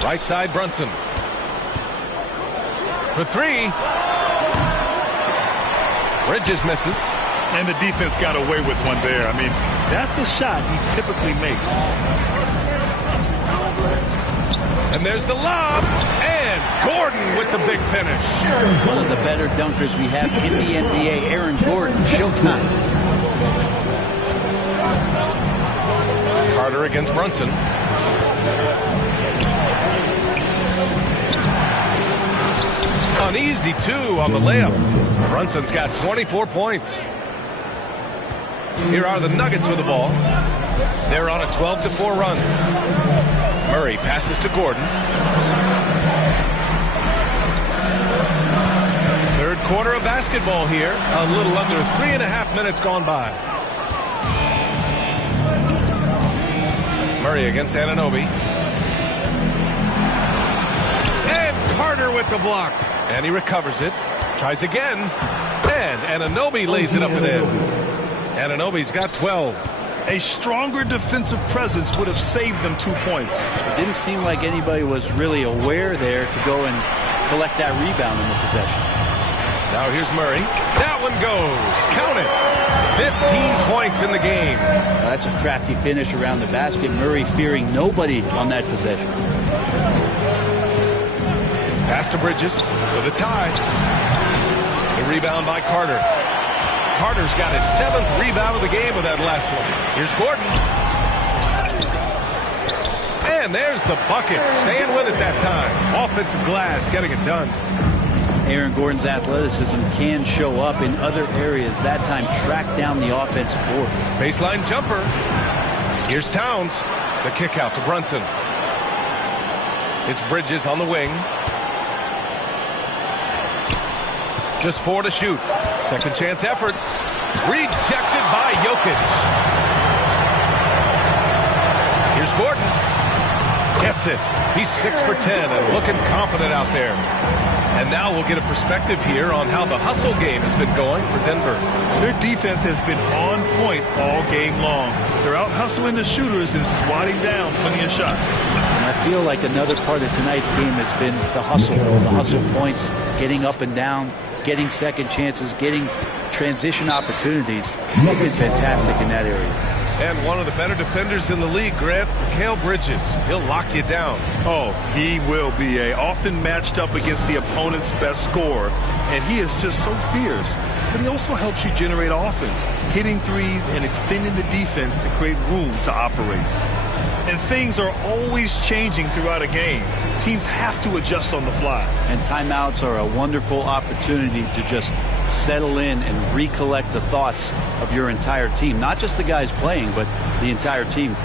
Right side, Brunson. For three. Bridges misses. And the defense got away with one there. I mean, that's a shot he typically makes. And there's the lob. And Gordon with the big finish. One of the better dunkers we have in the NBA, Aaron Gordon. Showtime. Carter against Brunson. An easy two on the layup. Brunson's got 24 points. Here are the Nuggets with the ball. They're on a 12-4 run. Murray passes to Gordon. Third quarter of basketball here. A little under 3.5 minutes gone by. Murray against Anunoby. And Carter with the block. And he recovers it. Tries again. And Anunoby lays it up and in. Anunoby's got 12. A stronger defensive presence would have saved them 2 points. It didn't seem like anybody was really aware there to go and collect that rebound in the possession. Now here's Murray. That one goes. Count it. 15 points in the game. That's a crafty finish around the basket. Murray fearing nobody on that possession. Pass to Bridges for the tie. The rebound by Carter. Carter's got his 7th rebound of the game with that last one. Here's Gordon. And there's the bucket. Staying with it that time. Offensive glass, getting it done. Aaron Gordon's athleticism can show up in other areas. That time, track down the offensive board. Baseline jumper. Here's Towns. The kick out to Brunson. It's Bridges on the wing. Just 4 to shoot. Second chance effort. Rejected by Jokic. Here's Gordon. Gets it. He's 6 for 10 and looking confident out there. And now we'll get a perspective here on how the hustle game has been going for Denver. Their defense has been on point all game long. They're out hustling the shooters and swatting down plenty of shots. And I feel like another part of tonight's game has been the hustle points, getting up and down, getting second chances, getting transition opportunities. They've been fantastic in that area. And one of the better defenders in the league, Grant, Mikal Bridges. He'll lock you down. Oh, he will be often matched up against the opponent's best scorer, and he is just so fierce. But he also helps you generate offense, hitting threes and extending the defense to create room to operate. And things are always changing throughout a game. Teams have to adjust on the fly. And timeouts are a wonderful opportunity to just settle in and recollect the thoughts of your entire team. Not just the guys playing, but the entire team.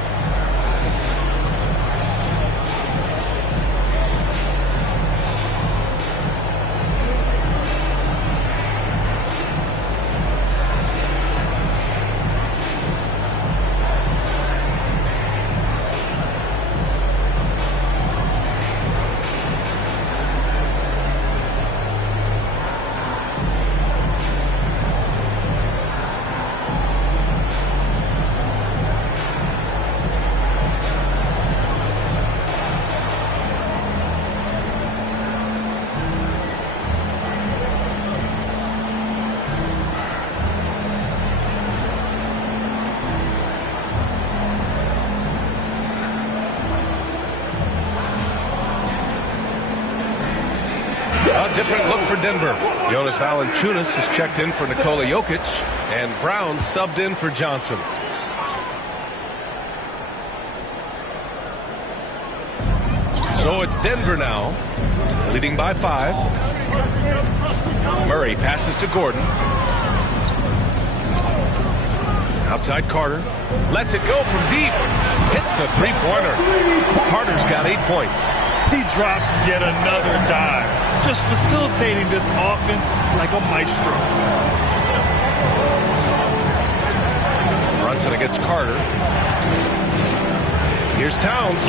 A different look for Denver. Jonas Valanciunas has checked in for Nikola Jokic, and Brown subbed in for Johnson. So it's Denver now, leading by 5. Murray passes to Gordon. Outside Carter. Lets it go from deep. Hits the three-pointer. Carter's got 8 points. He drops yet another dive, just facilitating this offense like a maestro. Brunson against Carter. Here's Towns.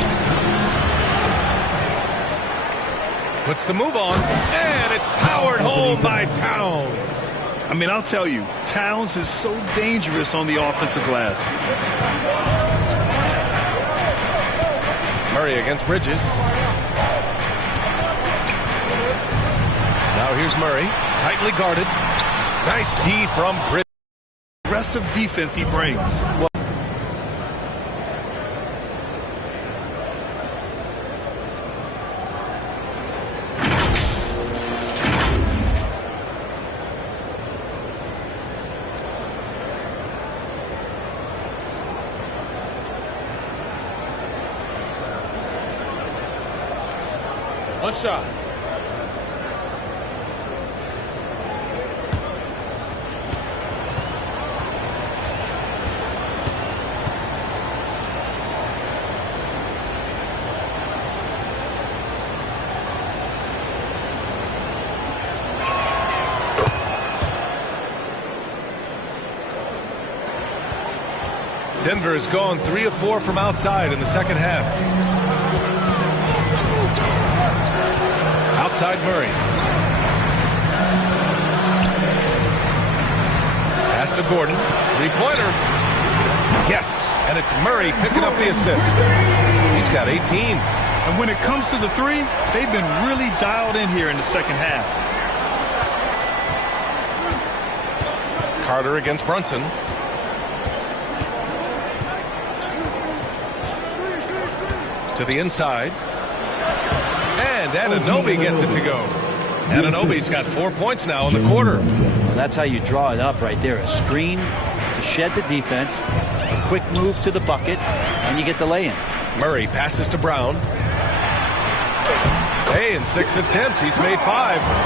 Puts the move on, and it's powered home by Towns. I mean, I'll tell you, Towns is so dangerous on the offensive glass. Murray against Bridges. Now here's Murray, tightly guarded. Nice D from Bridges. Aggressive defense he brings. One shot. Denver has gone 3 of 4 from outside in the second half. Outside Murray. Pass to Gordon. Three-pointer. Yes, and it's Murray picking up the assist. He's got 18. And when it comes to the three, they've been really dialed in here in the second half. Carter against Brunson. To the inside. And Anunoby gets it to go. Anunoby's got 4 points now in the quarter. Well, that's how you draw it up right there. A screen to shed the defense, a quick move to the bucket, and you get the lay-in. Murray passes to Brown. Hey, in 6 attempts, he's made 5.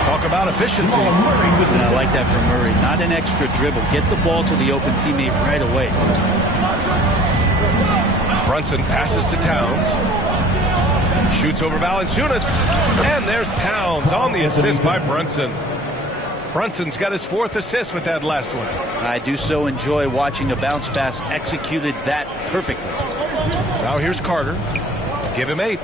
Talk about efficiency. And I like that from Murray. Not an extra dribble. Get the ball to the open teammate right away. Brunson passes to Towns. Shoots over Valanciunas. And there's Towns on the assist by Brunson. Brunson's got his 4th assist with that last one. I do so enjoy watching a bounce pass executed that perfectly. Now here's Carter. Give him 8.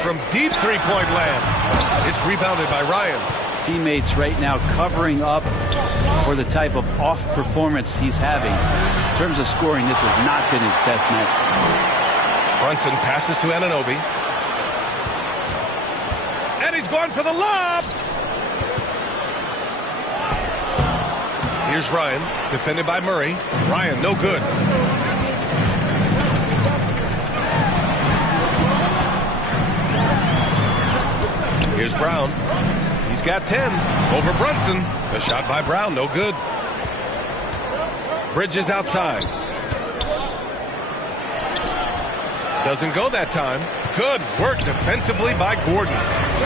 From deep three-point land. It's rebounded by Ryan. Teammates right now covering up for the type of off performance he's having. In terms of scoring, this has not been his best night. Brunson passes to Anunoby. And he's going for the lob. Here's Ryan, defended by Murray. Ryan, no good. Here's Brown. He's got 10 over Brunson. The shot by Brown, no good. Bridges outside. Doesn't go that time. Good work defensively by Gordon.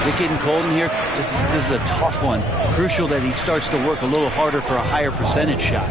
It's getting cold in here. This is a tough one. Crucial that he starts to work a little harder for a higher percentage shot.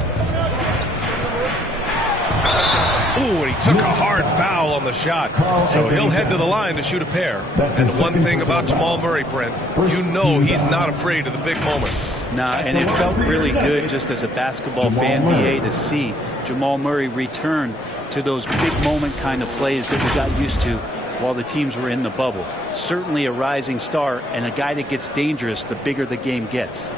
Ooh, and he took a hard foul on the shot. So he'll head to the line to shoot a pair. And one thing about Jamal Murray, Brent, you know he's not afraid of the big moments. Nah, and it felt really good just as a basketball fan, BA, to see Jamal Murray return to those big moment kind of plays that we got used to while the teams were in the bubble. Certainly a rising star and a guy that gets dangerous the bigger the game gets.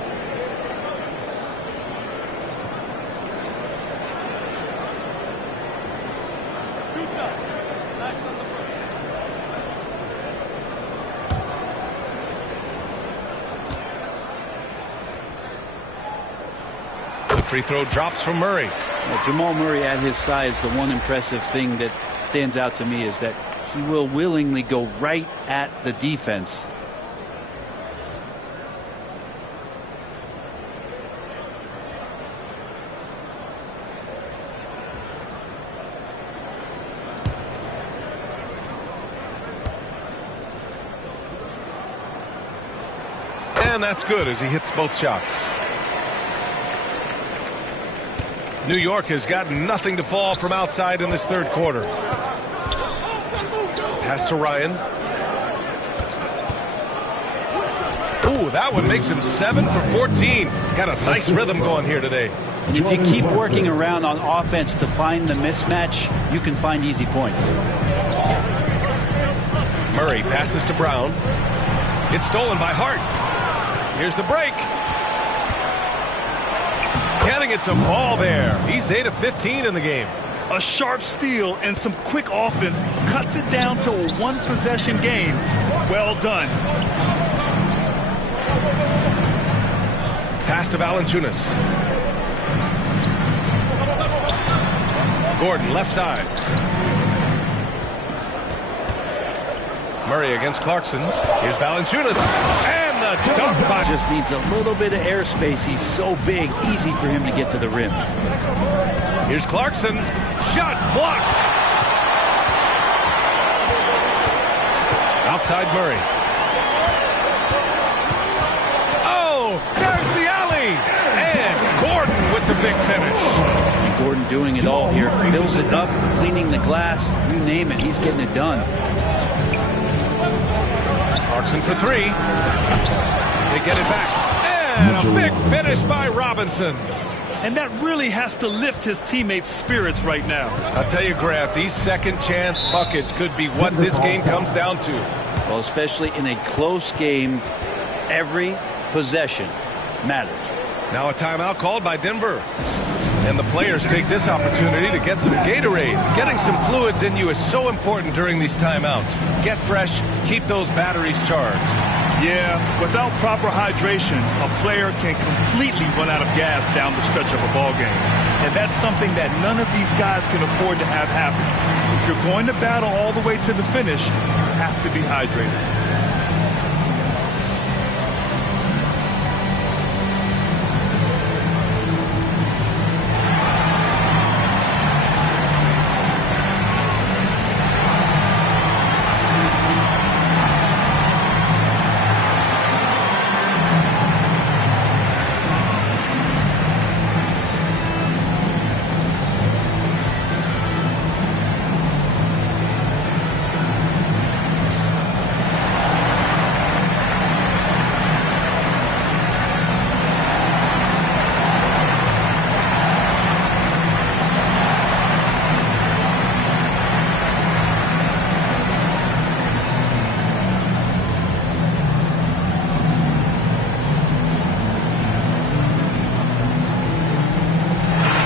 Free throw drops from Murray. Well, Jamal Murray at his size, the one impressive thing that stands out to me is that he will willingly go right at the defense. And that's good as he hits both shots. New York has got nothing to fall from outside in this third quarter. Pass to Ryan. Ooh, that one makes him 7 for 14. Got a nice rhythm going here today. And if you keep working around on offense to find the mismatch, you can find easy points. Murray passes to Brown. It's stolen by Hart. Here's the break. Getting it to fall there. He's 8 of 15 in the game. A sharp steal and some quick offense cuts it down to a one-possession game. Well done. Pass to Valanciunas. Gordon, left side. Murray against Clarkson. Here's Valanciunas. And the dunk by... Just needs a little bit of airspace. He's so big, easy for him to get to the rim. Here's Clarkson. Shots blocked. Outside Murray. Oh, there's the alley. And Gordon with the big finish. And Gordon doing it all here. Fills it up, cleaning the glass. You name it, he's getting it done. Clarkson for three. They get it back. And a big finish by Robinson. And that really has to lift his teammates' spirits right now. I'll tell you, Grant, these second chance buckets could be what this game comes down to. Well, especially in a close game, every possession matters. Now a timeout called by Denver. And the players take this opportunity to get some Gatorade. Getting some fluids in you is so important during these timeouts. Get fresh, keep those batteries charged. Yeah, without proper hydration, a player can completely run out of gas down the stretch of a ball game. And that's something that none of these guys can afford to have happen. If you're going to battle all the way to the finish, you have to be hydrated.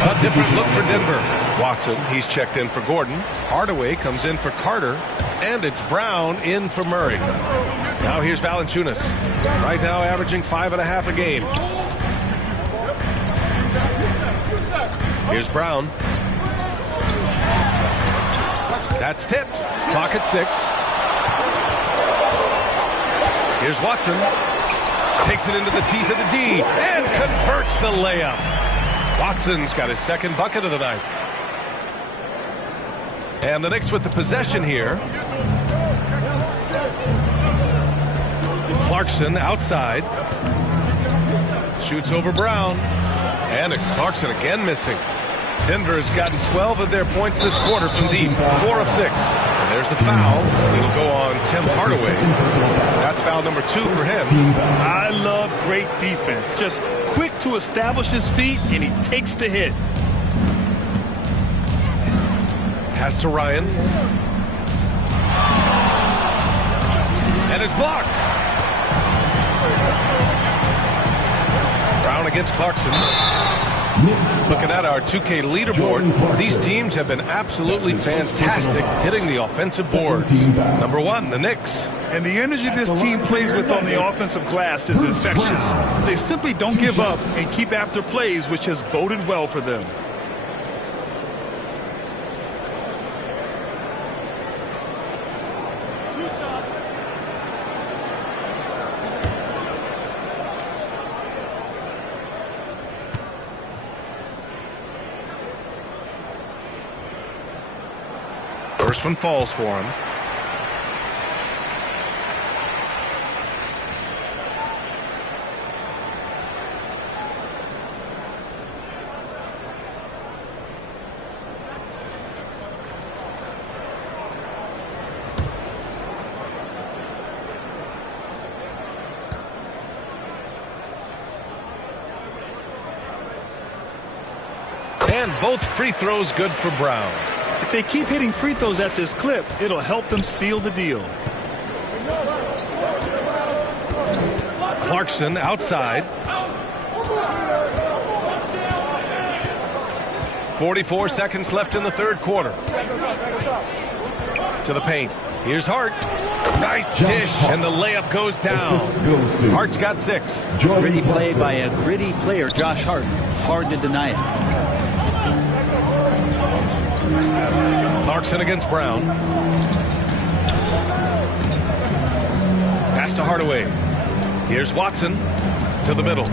A different look for Denver. Watson, he's checked in for Gordon. Hardaway comes in for Carter. And it's Brown in for Murray. Now here's Valanciunas. Right now averaging 5.5 a game. Here's Brown. That's tipped. Clock at 6. Here's Watson. Takes it into the teeth of the D and converts the layup. Watson's got his second bucket of the night. And the Knicks with the possession here. Clarkson outside. Shoots over Brown. And it's Clarkson again missing. Denver's gotten 12 of their points this quarter from deep. 4 of 6. And there's the foul. It'll go on Tim Hardaway. That's foul number 2 for him. I love great defense. Just quick to establish his feet, and he takes the hit. Pass to Ryan. And it's blocked. Brown against Clarkson. Looking at our 2K leaderboard, these teams have been absolutely fantastic hitting the offensive boards. Number 1, the Knicks. And the energy this team plays with on the offensive glass is infectious. They simply don't give up and keep after plays, which has boded well for them. First one falls for him. And both free throws good for Brown. If they keep hitting free throws at this clip, it'll help them seal the deal. Clarkson outside. 44 seconds left in the third quarter. To the paint. Here's Hart. Nice dish, and the layup goes down. Hart's got 6. Gritty play by a gritty player, Josh Hart. Hard to deny it. Clarkson against Brown. Pass to Hardaway. Here's Watson to the middle.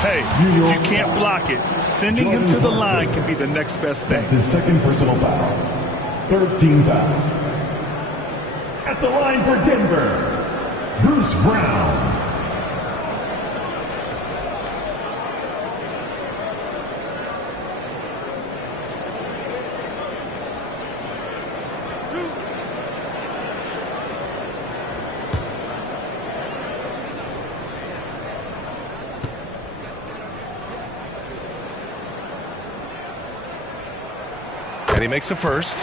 Hey, if you can't block it, sending him to the line can be the next best thing. That's his second personal foul. 13 foul. At the line for Denver, Bruce Brown. And he makes a first.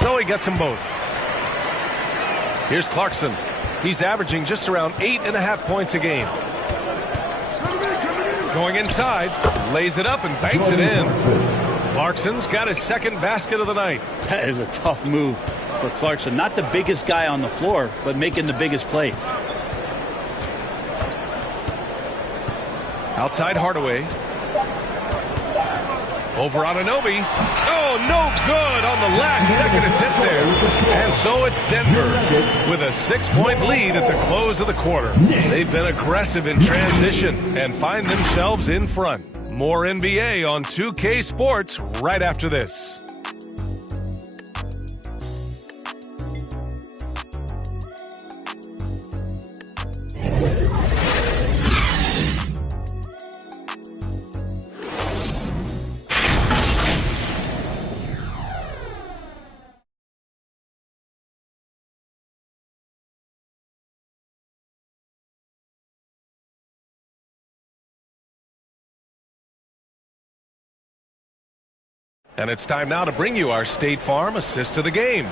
So he gets them both. Here's Clarkson. He's averaging just around 8.5 points a game. Going inside, lays it up and banks it in. Clarkson's got his second basket of the night. That is a tough move for Clarkson. Not the biggest guy on the floor, but making the biggest plays. Outside Hardaway. Over Anunoby. Oh, no good on the last second attempt there. And so it's Denver with a 6-point lead at the close of the quarter. They've been aggressive in transition and find themselves in front. More NBA on 2K Sports right after this. And it's time now to bring you our State Farm assist of the game.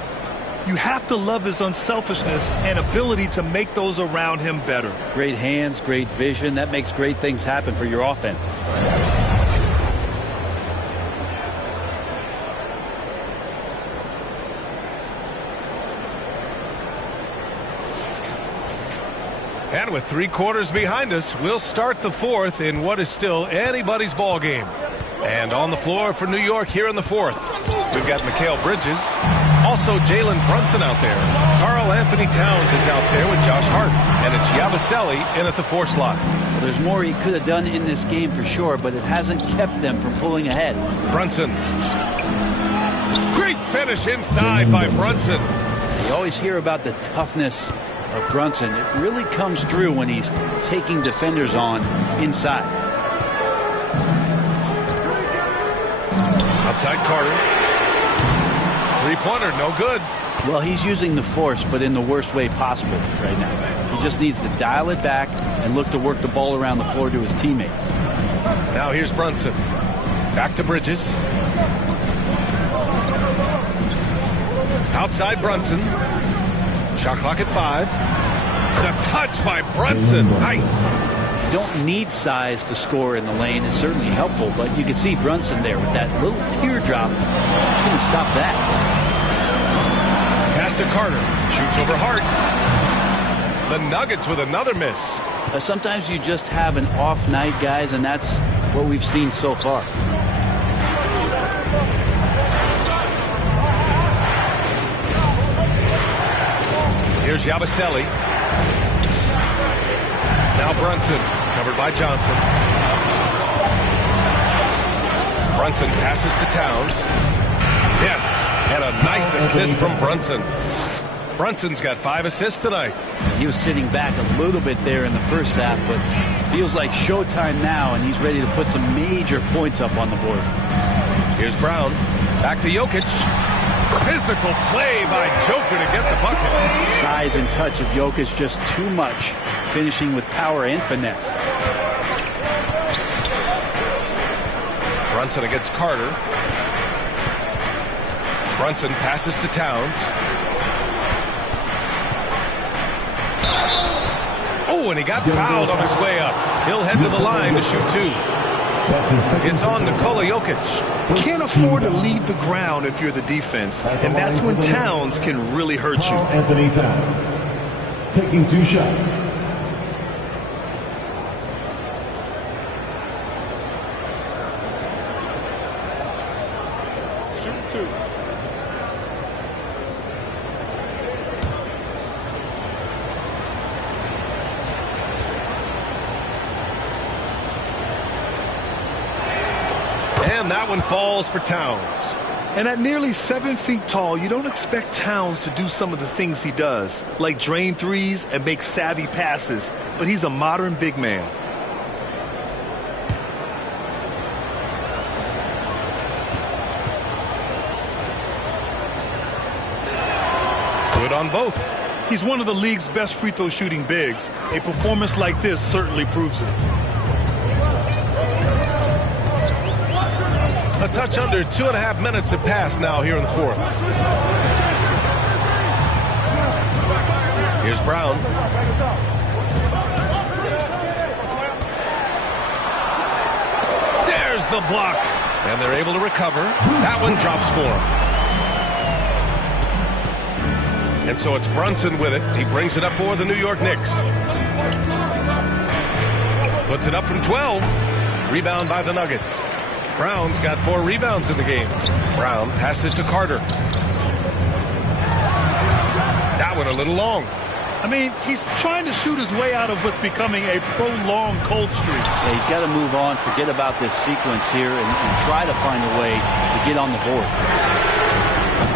You have to love his unselfishness and ability to make those around him better. Great hands, great vision. That makes great things happen for your offense. And with 3 quarters behind us, we'll start the fourth in what is still anybody's ball game. And on the floor for New York here in the fourth, we've got Mikal Bridges, also Jalen Brunson out there. Karl Anthony Towns is out there with Josh Hart, and it's Yabusele in at the 4 slot. Well, there's more he could have done in this game for sure, but it hasn't kept them from pulling ahead. Brunson. Great finish inside by Brunson. You always hear about the toughness of Brunson. It really comes through when he's taking defenders on inside. Outside Carter. 3-pointer, no good. Well, he's using the force, but in the worst way possible right now. He just needs to dial it back and look to work the ball around the floor to his teammates. Now here's Brunson. Back to Bridges. Outside Brunson. Shot clock at 5. The touch by Brunson. Nice. You don't need size to score in the lane. It's certainly helpful, but you can see Brunson there with that little teardrop. He's going to stop that. Pass to Carter. Shoots over Hart. The Nuggets with another miss. Sometimes you just have an off night, guys, and that's what we've seen so far. Here's Yabusele. Now Brunson, covered by Johnson. Brunson passes to Towns. Yes, and a nice assist from Brunson. Brunson's got 5 assists tonight. He was sitting back a little bit there in the first half, but feels like showtime now, and he's ready to put some major points up on the board. Here's Brown. Back to Jokic. Physical play by Joker to get the bucket. Size and touch of Jokic just too much, finishing with power and finesse. Brunson against Carter. Brunson passes to Towns. Oh, and he got fouled on his way up. He'll head to the line to shoot 2. It's on Nikola Jokic. Can't afford to leave the ground if you're the defense, and that's when Towns can really hurt you. Anthony Towns taking 2 shots. Shoot 2. And that one falls for Towns. And at nearly 7 feet tall, you don't expect Towns to do some of the things he does, like drain threes and make savvy passes, but he's a modern big man. Good on both. He's one of the league's best free throw shooting bigs. A performance like this certainly proves it. A touch under 2.5 minutes have passed now here in the 4th. Here's Brown. There's the block. And they're able to recover. That one drops for him. And so it's Brunson with it. He brings it up for the New York Knicks. Puts it up from 12. Rebound by the Nuggets. Brown's got 4 rebounds in the game. Brown passes to Carter. That one a little long. I mean, he's trying to shoot his way out of what's becoming a prolonged cold streak. Yeah, he's got to move on, forget about this sequence here, and try to find a way to get on the board.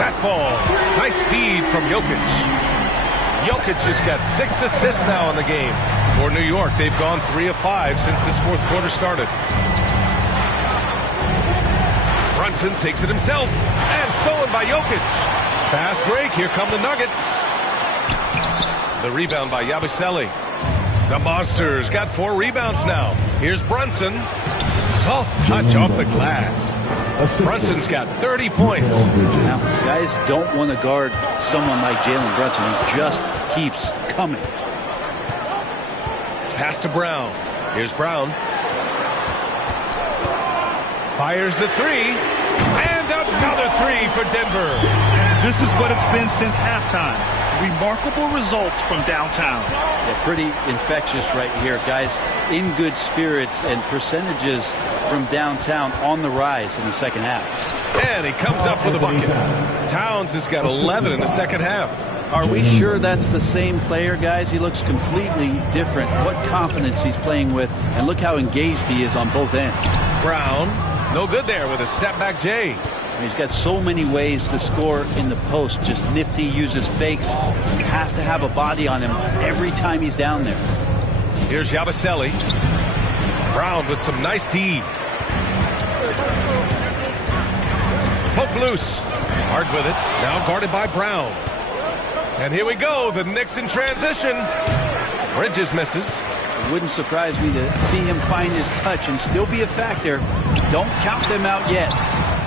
That falls. Nice feed from Jokic. Jokic has got 6 assists now in the game. For New York, they've gone 3 of 5 since this 4th quarter started. Brunson takes it himself, and stolen by Jokic. Fast break, here come the Nuggets. The rebound by Yabusele. The Monsters got 4 rebounds now. Here's Brunson. Soft touch off the glass. Brunson's got 30 points. Now, guys don't want to guard someone like Jalen Brunson. He just keeps coming. Pass to Brown. Here's Brown. Fires the 3. And another 3 for Denver. This is what it's been since halftime. Remarkable results from downtown. Yeah, pretty infectious right here, guys. In good spirits, and percentages from downtown on the rise in the second half. And he comes up with a bucket. Towns has got 11 in the second half. Are we sure that's the same player, guys? He looks completely different. What confidence he's playing with, and look how engaged he is on both ends. Brown, no good there with a step-back J. He's got so many ways to score in the post. Just nifty, uses fakes. You have to have a body on him every time he's down there. Here's Yabusele. Brown with some nice D. Poke loose. Hard with it. Now guarded by Brown. And here we go. The Knicks in transition. Bridges misses. It wouldn't surprise me to see him find his touch and still be a factor. Don't count them out yet.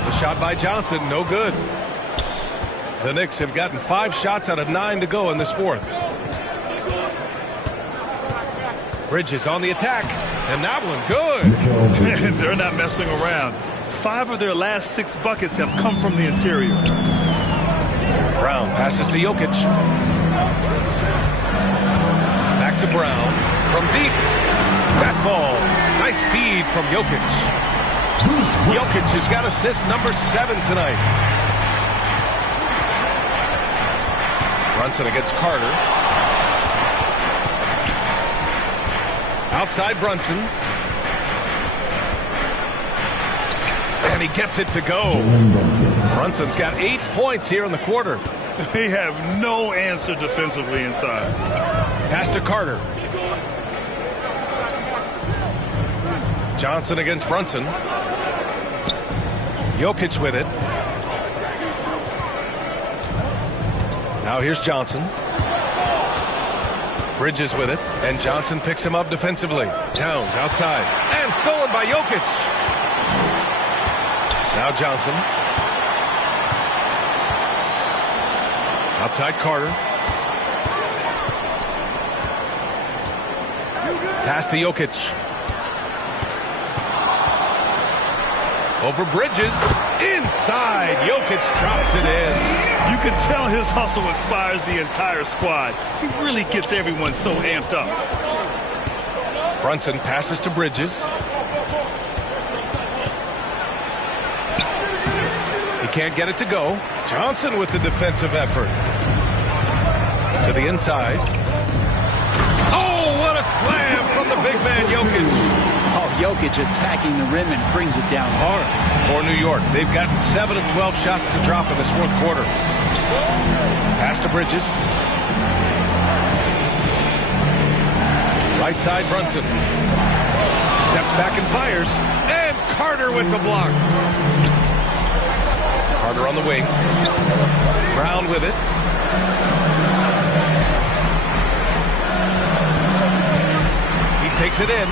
The shot by Johnson, no good. The Knicks have gotten 5 shots out of 9 to go in this 4th. Bridges on the attack, and that one good. They're not messing around. 5 of their last 6 buckets have come from the interior. Brown passes to Jokic. Back to Brown from deep. That falls. Nice feed from Jokic. Jokic has got assist number 7 tonight. Brunson against Carter. Outside Brunson. And he gets it to go. Brunson's got 8 points here in the quarter. They have no answer defensively inside. Pass to Carter. Johnson against Brunson. Jokic with it. Now here's Johnson. Bridges with it, and Johnson picks him up defensively. Towns outside, and stolen by Jokic. Now Johnson. Outside Carter. Pass to Jokic. Over Bridges. Inside. Jokic drops it in. You can tell his hustle inspires the entire squad. He really gets everyone so amped up. Brunson passes to Bridges. He can't get it to go. Johnson with the defensive effort. To the inside. Oh, what a slam from the big man Jokic. Oh, Jokic attacking the rim and brings it down hard. For New York, they've gotten 7 of 12 shots to drop in this fourth quarter. Pass to Bridges. Right side, Brunson. Steps back and fires. And Carter with the block. Carter on the wing. Brown with it. He takes it in.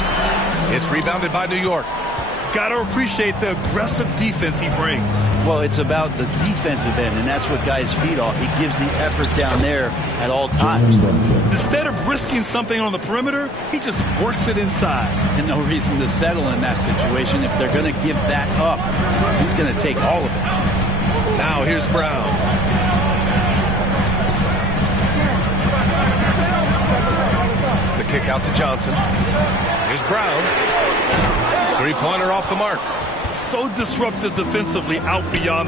It's rebounded by New York. Got to appreciate the aggressive defense he brings. Well, it's about the defensive end, and that's what guys feed off. He gives the effort down there at all times. Instead of risking something on the perimeter, he just works it inside. And no reason to settle in that situation. If they're going to give that up, he's going to take all of it. Now here's Brown. The kick out to Johnson. Here's Brown. Three-pointer off the mark. So disruptive defensively out beyond the